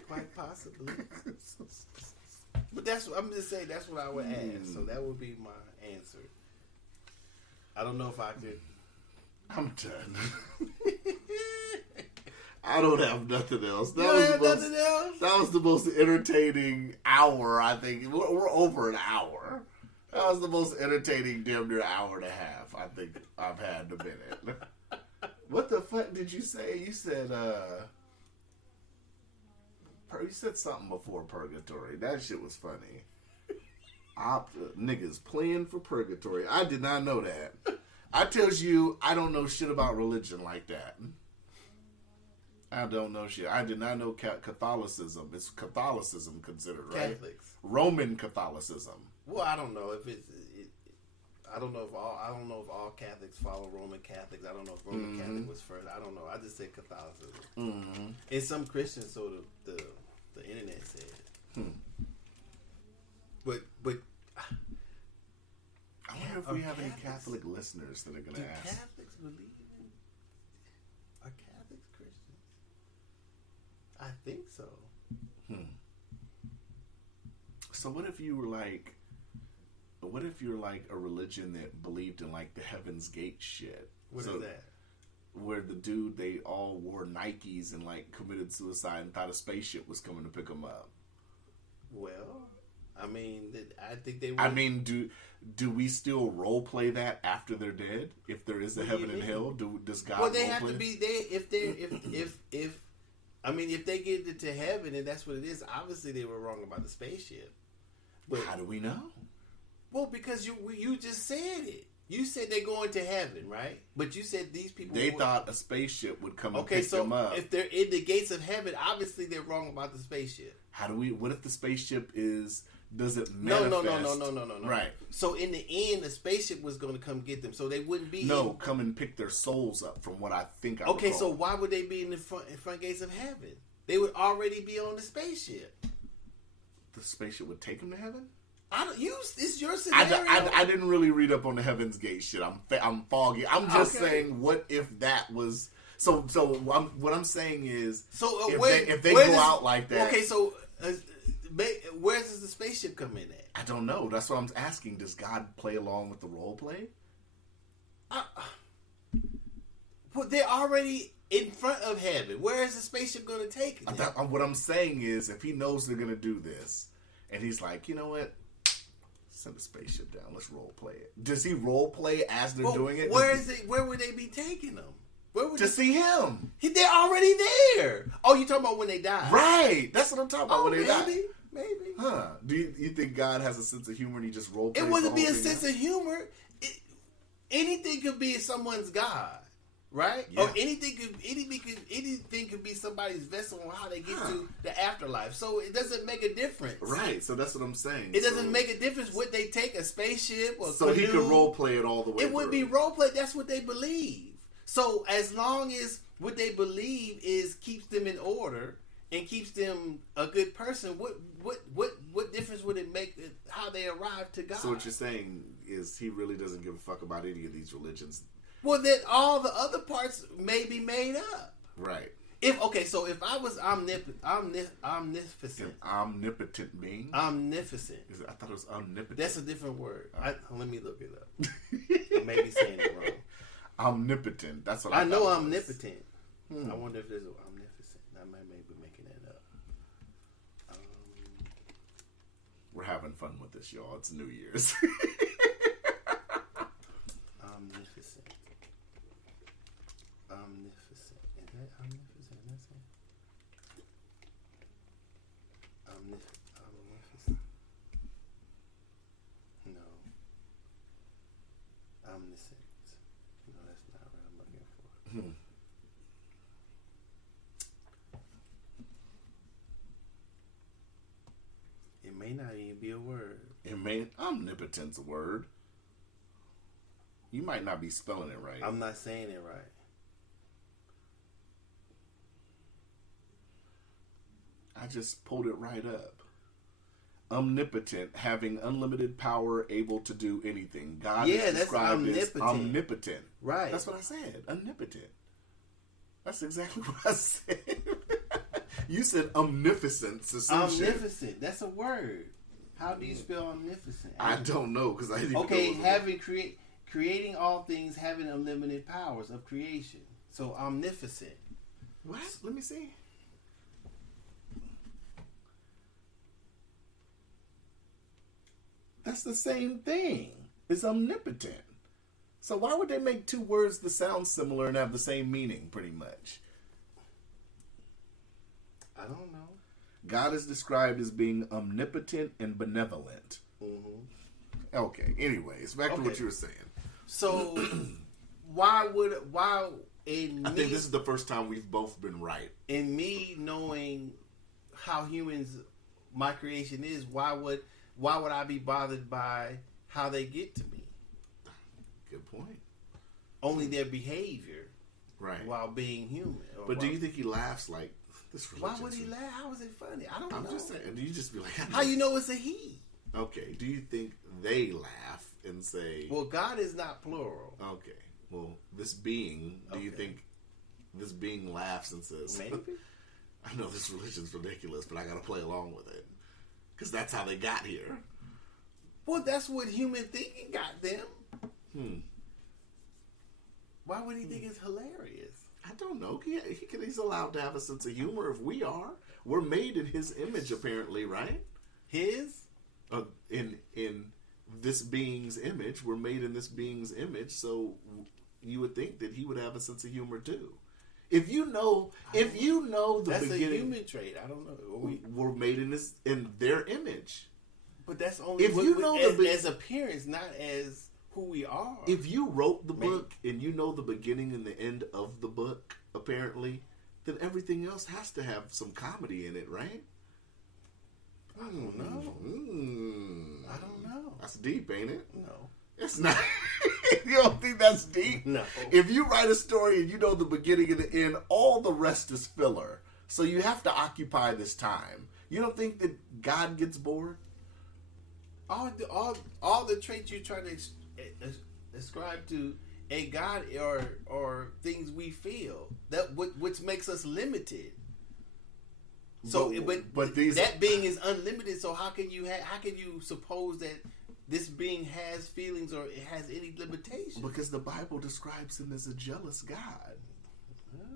Quite possibly. But I'm just saying that's what I would ask. So that would be my answer. I don't know if I could. I'm done. I don't have nothing else. You don't have nothing else? That was the most entertaining hour, I think. We're over an hour. That was the most entertaining damn near hour and a half I think I've had in a minute. What the fuck did you say? You said, you said something before purgatory. That shit was funny. Niggas playing for purgatory. I did not know that. I tells you, I don't know shit about religion like that. I don't know shit. I did not know Catholicism. Is Catholicism considered, right? Catholics. Roman Catholicism. Well, I don't know if I don't know if all Catholics follow Roman Catholics. I don't know if Roman Catholic was first. I don't know. I just said Catholicism. And some Christians, so the internet said. But I wonder if we have any Catholic listeners that are going do to ask. Catholics believe in? Are Catholics Christians? I think so. So what if you were like, what if you're like a religion that believed in like the Heaven's Gate shit? What is that? Where the dude, they all wore Nikes and like committed suicide and thought a spaceship was coming to pick them up. Well, I mean, I think they would. I mean, do we still role play that after they're dead? If there is a What do you heaven and mean? hell, does God? Well, they role have play? to be there if they get it to heaven and that's what it is. Obviously, they were wrong about the spaceship. But how do we know? well, because you just said it. You said they're going to heaven, right? But you said these people. They thought a spaceship would come and Okay, pick so them up. if they're in the gates of heaven, obviously they're wrong about the spaceship. How do we? What if the spaceship does it No, manifest? no. Right. So in the end, the spaceship was going to come get them, so they wouldn't be. Come and pick their souls up. From what I think I Okay, recall. so why would they be in the front gates of heaven? They would already be on the spaceship. the spaceship would take them to heaven? It's your scenario. I didn't really read up on the Heaven's Gate shit. I'm foggy. I'm just Okay. saying, what if that was so? What I'm saying is, So if they go out like that, okay. So where does the spaceship come in at? I don't know. That's what I'm asking. Does God play along with the role play? Well, they're already in front of heaven. Where is the spaceship going to take them? What I'm saying is, if he knows they're gonna do this, and he's like, you know what? Send a spaceship down. Let's role play it. Does he role play as they're doing it? Where would they be taking them? To see him. They're already there. Oh, you talking about when they die? Right. That's what I'm talking about. When they die. Maybe. Huh. Do you think God has a sense of humor and he just role plays? It wouldn't be a sense of humor. Anything could be someone's God. right? Yeah. Or anything could be somebody's vessel on how they get to the afterlife. So it doesn't make a difference, Right? So that's what I'm saying. It doesn't make a difference what they take, a spaceship or so canoe. he could role play it all the way. It would be role play. That's what they believe. So as long as what they believe is keeps them in order and keeps them a good person, what difference would it make how they arrive to God? So what you're saying is he really doesn't give a fuck about any of these religions. Well, then all the other parts may be made up. Right. If I was omnipotent, Omnipotent being. omnificent. I thought it was omnipotent. That's a different word. Let me look it up. I may be saying it wrong. Omnipotent. That's what I know. thought it was. Omnipotent. I wonder if there's an omnificent. I may be making that up. We're having fun with this, y'all. It's New Year's. Omnificent. Omnificent. Is that omnificent? That's it. Omnificent. No. Omniscient. No, that's not what I'm looking for. It may not even be a word. Omnipotent's a word. You might not be spelling it right. I'm not saying it right. I just pulled it right up. Omnipotent, having unlimited power, able to do anything. God is described as omnipotent. Right. That's what I said. Omnipotent. That's exactly what I said. You said omnificence or some shit. Omnificent. That's a word. How do you spell omnificent? I don't know because I didn't even Okay, know. creating all things, having unlimited powers of creation. So omnificent. What? Let me see. That's the same thing. It's omnipotent. So why would they make two words that sound similar and have the same meaning, pretty much? I don't know. God is described as being omnipotent and benevolent. Mm-hmm. Okay. Anyways, back to what you were saying. So I think this is the first time we've both been right. In me knowing how humans, my creation is, why would I be bothered by how they get to me? Good point. Only their behavior, right? While being human. But do you think he laughs like this? Why would he laugh? How is it funny? I don't know. I'm just saying. Do you just be like, how you know it's a he? Okay. Do you think they laugh and say, well, God is not plural. Okay. Well, this being, do you think this being laughs and says, maybe? I know this religion's ridiculous, but I got to play along with it. Because that's how they got here. Well, that's what human thinking got them. Why would he think it's hilarious? I don't know. He's allowed to have a sense of humor if we are. We're made in his image, apparently, right? His? In this being's image. We're made in this being's image, so you would think that he would have a sense of humor too. If you know the that's beginning, a human trait. I don't know. We're made in their image. But that's only if you know as appearance, not as who we are. If you wrote the book and you know the beginning and the end of the book, apparently, then everything else has to have some comedy in it, right? I don't know. I don't know. That's deep, ain't it? No. It's not. You don't think that's deep? No. If you write a story and you know the beginning and the end, all the rest is filler. So you have to occupy this time. You don't think that God gets bored? All the traits you try to ascribe to a God or things we feel that which makes us limited. So, but that being is unlimited. So how can you suppose that this being has feelings or it has any limitations? Because the Bible describes him as a jealous God.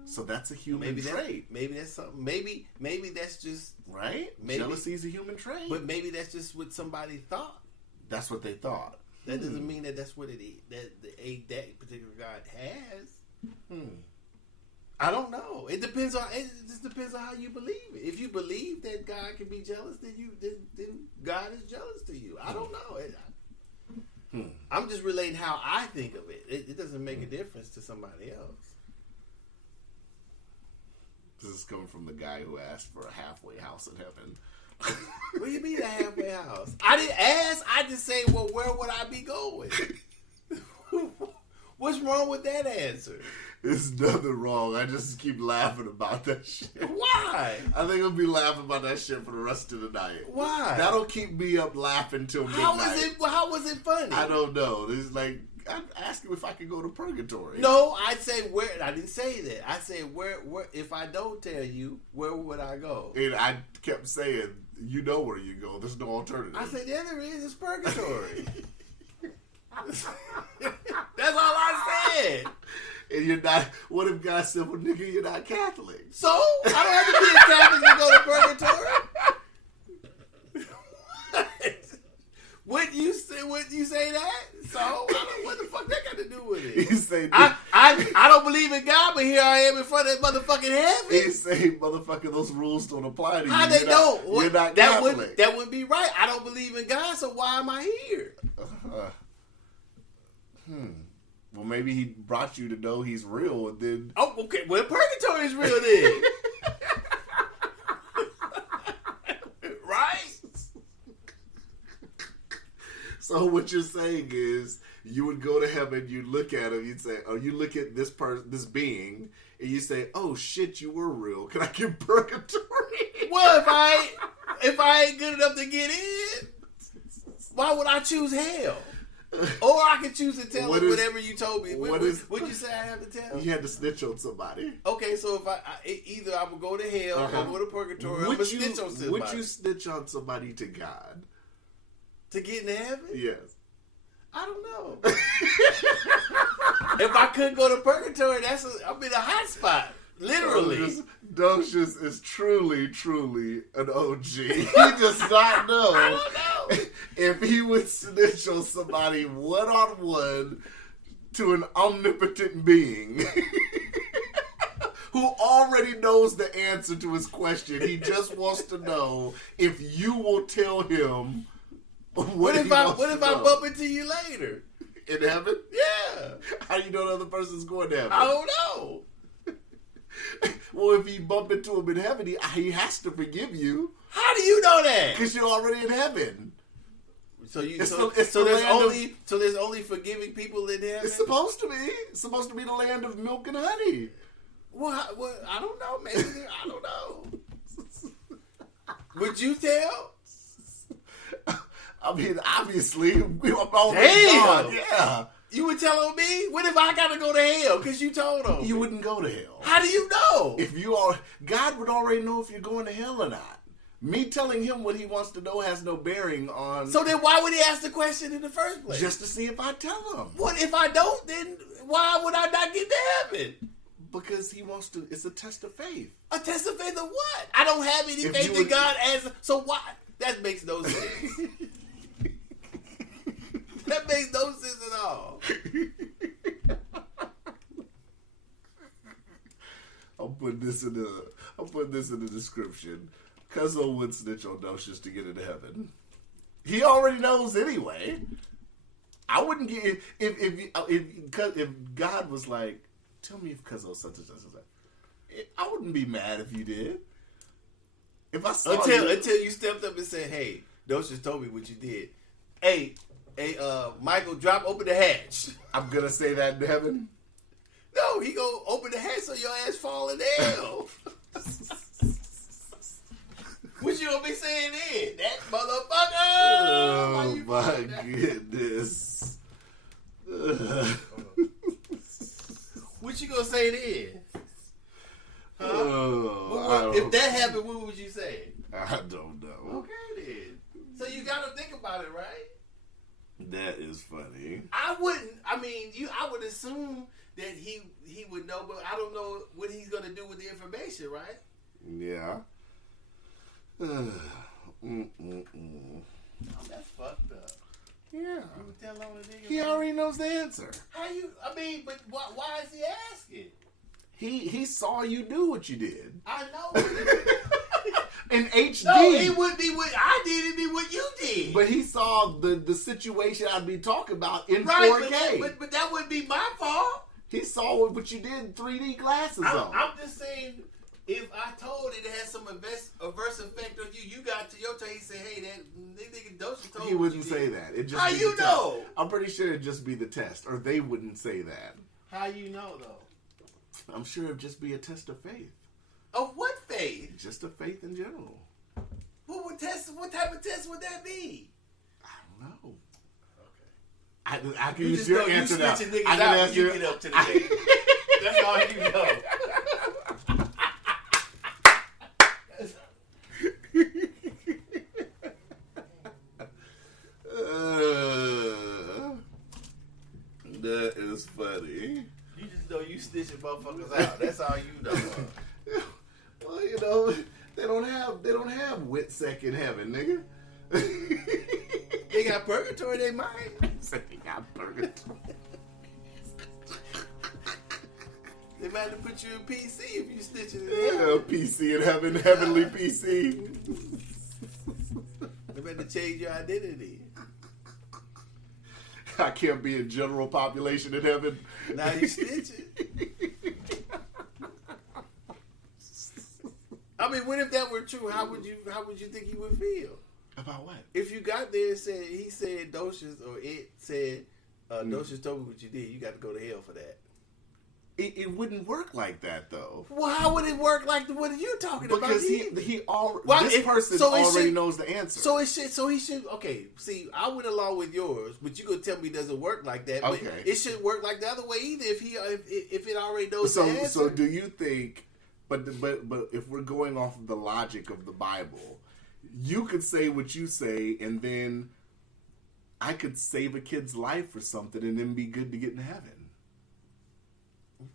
So that's a human trait. Maybe that's something. Maybe that's just right. Jealousy is a human trait. But maybe that's just what somebody thought. That's what they thought. That doesn't mean that that's what it is. That particular God has. I don't know. It just depends on how you believe it. If you believe that God can be jealous, then God is jealous to you. I don't know. I'm just relating how I think of it. It doesn't make a difference to somebody else. This is coming from the guy who asked for a halfway house in heaven. What do you mean a halfway house? I didn't ask. I just say, well, where would I be going? What's wrong with that answer? There's nothing wrong. I just keep laughing about that shit. Why? I think I'll be laughing about that shit for the rest of the night. Why? That'll keep me up laughing till midnight. How was it funny? I don't know. It's like, I'm asking if I could go to purgatory. No, I say where. I didn't say that. I said where. If I don't tell you, where would I go? And I kept saying, you know where you go. There's no alternative. I said, yeah, there is. It's purgatory. That's all I said. And you're not. What if God said, well, nigga, you're not Catholic? So I don't have to be a Catholic to go to purgatory. What you say? What you say that? So what the fuck that got to do with it? He say, I don't believe in God, but here I am in front of motherfucking heaven. He say, motherfucker, those rules don't apply to you. How they don't? You're not Catholic. That wouldn't be right. I don't believe in God, so why am I here? Well, maybe he brought you to know he's real, and then. Oh, okay. Well, purgatory is real then. Right? So what you're saying is, you would go to heaven, you'd look at him, you'd say, oh, you look at this this being, and you say, oh shit, you were real. Can I get purgatory? Well, if I ain't good enough to get in, why would I choose hell? Or I could choose to tell him whatever you told me. What you say I have to tell? You had to snitch on somebody. Okay, so if either I would go to hell or go to purgatory, I'm going to snitch on somebody. Would you snitch on somebody to God? To get in heaven? Yes. I don't know. If I couldn't go to purgatory, I'm in a hot spot. Literally. Docious is truly, truly an OG. He does not know. I don't know. If he would snitch on somebody one-on-one to an omnipotent being who already knows the answer to his question. He just wants to know if you will tell him what if I bump into you later? In heaven? Yeah. How do you know the other person's going to heaven? I don't know. Well, if you bump into him in heaven, he has to forgive you. How do you know that? Because you're already in heaven. So there's only forgiving people in heaven? It's supposed to be. It's supposed to be the land of milk and honey. Well, I don't know. Maybe I don't know. Would you tell? I mean, obviously, I'm already Damn. gone. Yeah. You would tell on me? What if I got to go to hell because you told him? You wouldn't go to hell. How do you know? If you are, God would already know if you're going to hell or not. Me telling him what he wants to know has no bearing on. So then why would he ask the question in the first place? Just to see if I tell him. What if I don't? Then why would I not get to heaven? Because he wants to. It's a test of faith. A test of faith of what? I don't have any faith in God as. So why? That makes no sense. That makes no sense at all. I'm putting this in the description. Cuzzo would snitch on Docious to get into heaven. He already knows anyway. I wouldn't get if God was like, tell me if Cuzzo such and such and such. I wouldn't be mad if you did. If I saw until you stepped up and said, "Hey, Docious told me what you did." Hey, Michael, open the hatch. I'm gonna say that in heaven. No, he gonna open the hatch so your ass fall in hell. What you gonna be saying then? That motherfucker! Oh my goodness. What you gonna say then? Huh? Oh, if that happened, what would you say? I don't know. Okay then. So you gotta think about it, right? That is funny. I would assume that he would know, but I don't know what he's gonna do with the information, right? Yeah. Oh, that's fucked up. Yeah. You would tell on the nigga. He already knows the answer. But why is he asking? He saw you do what you did. I know. In HD. No, it would be what I did. It'd be what you did. But he saw the situation I'd be talking about in 4K. But that wouldn't be my fault. He saw what you did in 3D glasses on. I'm just saying, if I told it had some adverse effect on you, you got to your turn. He said, "Hey, that nigga Docious told me." He wouldn't say that. It just how be you the know? Test. I'm pretty sure it'd just be the test, or they wouldn't say that. How you know though? I'm sure it'd just be a test of faith. Of what faith? Just a faith in general. What type of test would that be? I don't know. Okay. I can You use just your know you answer now. snitching niggas I can out ask when you you. get up to the day. That's all you know. That is funny. You just know you snitching motherfuckers out. That's all you know. Well, they don't have Witsec in heaven, nigga. They got purgatory in their mind. They got purgatory. They might have put you in PC if you snitching in Yeah, there. PC in heaven, heavenly PC. They better change your identity. I can't be in general population in heaven. Now you snitching. I mean, what if that were true? How would you think he would feel? About what? If you got there and said he said Docious, or it said Docious told me what you did, you got to go to hell for that. It wouldn't work like that though. Well, how would it work? Like what are you talking about? Because he already this person already knows the answer. So he should. Okay, see, I went along with yours, but you gonna tell me it doesn't work like that. Okay, but it shouldn't work like the other way either. If it already knows the answer. So do you think? But if we're going off of the logic of the Bible, you could say what you say, and then I could save a kid's life or something, and then be good to get in heaven.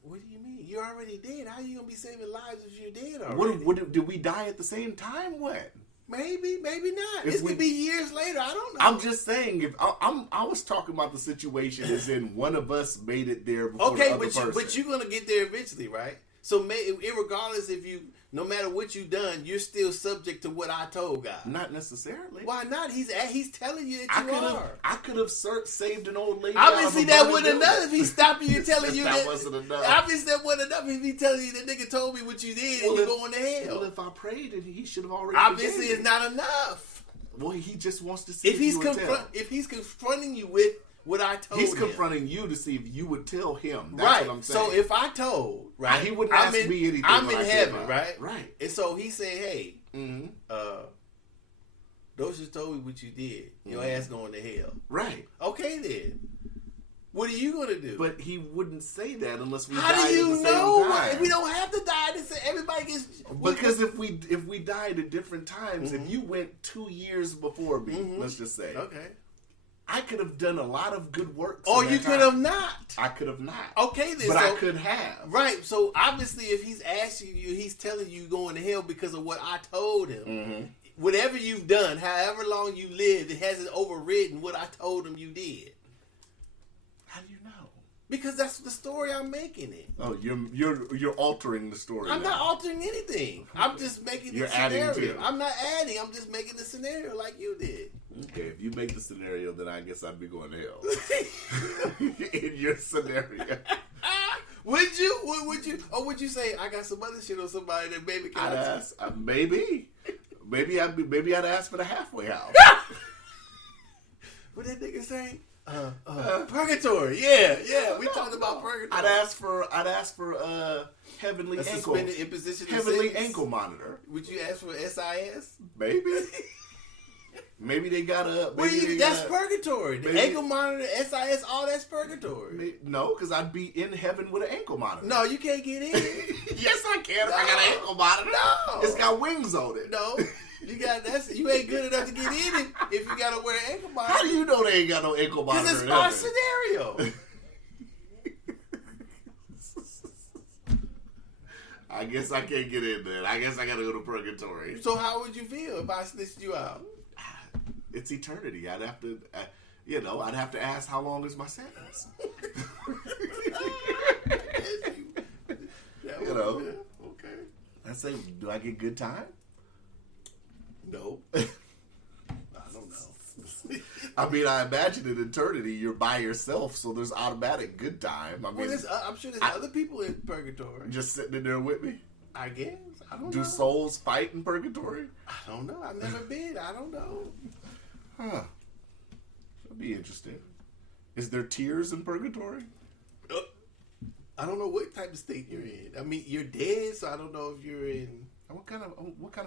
What do you mean? You're already dead. How are you gonna be saving lives if you're dead already? What do we die at the same time? What? Maybe not. If It could be years later. I don't know. I'm just saying. If I was talking about the situation as in one of us made it there before the other person. But you're gonna get there eventually, right? So, regardless if no matter what you've done, you're still subject to what I told God. Not necessarily. Why not? He's telling you that you are. I could have saved an old lady. Obviously, that wasn't enough if he stopped you and telling you that wasn't enough. Obviously, that wasn't enough if he telling you that nigga told me what you did and you're going to hell. Well, if I prayed, and he should have already. Obviously, it's not enough. Well, he just wants to see if he's confronting you with what I told him. He's confronting you to see if you would tell him. That's right. what I'm saying. So if I told, right, he wouldn't ask me anything. I'm in heaven, right? Right. And so he said, "Hey, Docious told me what you did. Your ass going to hell." Right. Okay then. What are you gonna do? But he wouldn't say that unless we. How died do you at the know? Same time. We don't have to die. Everybody gets. Because if we died at different times, if you went 2 years before me, let's just say, okay, I could have done a lot of good work. Or you could have not. I could have not. Okay, then. But I could have. Right. So obviously, if he's asking you, he's telling you going to hell because of what I told him. Whatever you've done, however long you lived, it hasn't overridden what I told him you did. How do you know? Because that's the story I'm making it. Oh, you're altering the story. I'm now. not altering anything. I'm just making the scenario. Adding to. I'm not adding. I'm just making the scenario like you did. Okay, if you make the scenario, then I guess I'd be going to hell. In your scenario. Would you? Would you? Or would you say I got some other shit on somebody that maybe can I'd ask. Maybe I'd ask for the halfway house. What that nigga say? Purgatory. Yeah. We talked about purgatory. I'd ask for heavenly a ankle. suspended imposition of Heavenly sentence? ankle monitor. Would you ask for SIS? Maybe. Maybe they got a. That's purgatory. The ankle monitor, SIS, all that's purgatory. No, because I'd be in heaven with an ankle monitor. No, you can't get in. Yes, I can. If I got an ankle monitor. No, it's got wings on it. No, you ain't good enough to get in it if you gotta wear an ankle monitor. How do you know they ain't got no ankle monitor? Because it's my scenario. I guess I can't get in there. I guess I gotta go to purgatory. So how would you feel if I snitched you out? It's eternity. I'd have to, I'd have to ask how long is my sentence. Okay. I say, do I get good time? No. I don't know. I mean, I imagine in eternity you're by yourself, so there's automatic good time. I mean, I'm sure there's other people in purgatory. Just sitting in there with me. I guess. I don't know. Do souls fight in purgatory? I don't know. I've never been. I don't know. Huh. That'd be interesting. Is there tears in purgatory? I don't know what type of state you're in. I mean, you're dead, so I don't know if you're in. What kind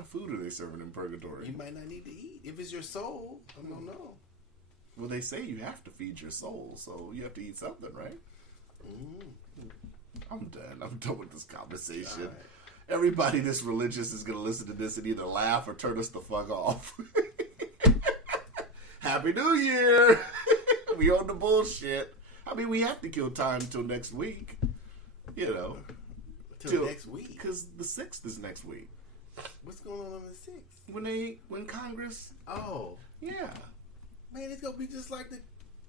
of food are they serving in purgatory? You might not need to eat. If it's your soul, I don't know. Well, they say you have to feed your soul, so you have to eat something, right? I'm done. I'm done with this conversation. Right. Everybody that's religious is going to listen to this and either laugh or turn us the fuck off. Happy New Year! We on the bullshit. I mean, we have to kill time until next week. You know. Till next week? Because the 6th is next week. What's going on the 6th? When Congress... Oh. Yeah. Man, it's going to be just like the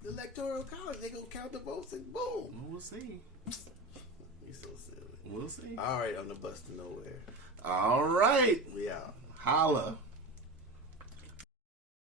Electoral College. They're going to count the votes and boom. Well, we'll see. You're so silly. We'll see. All right, on the bus to nowhere. All right. We out. Holla.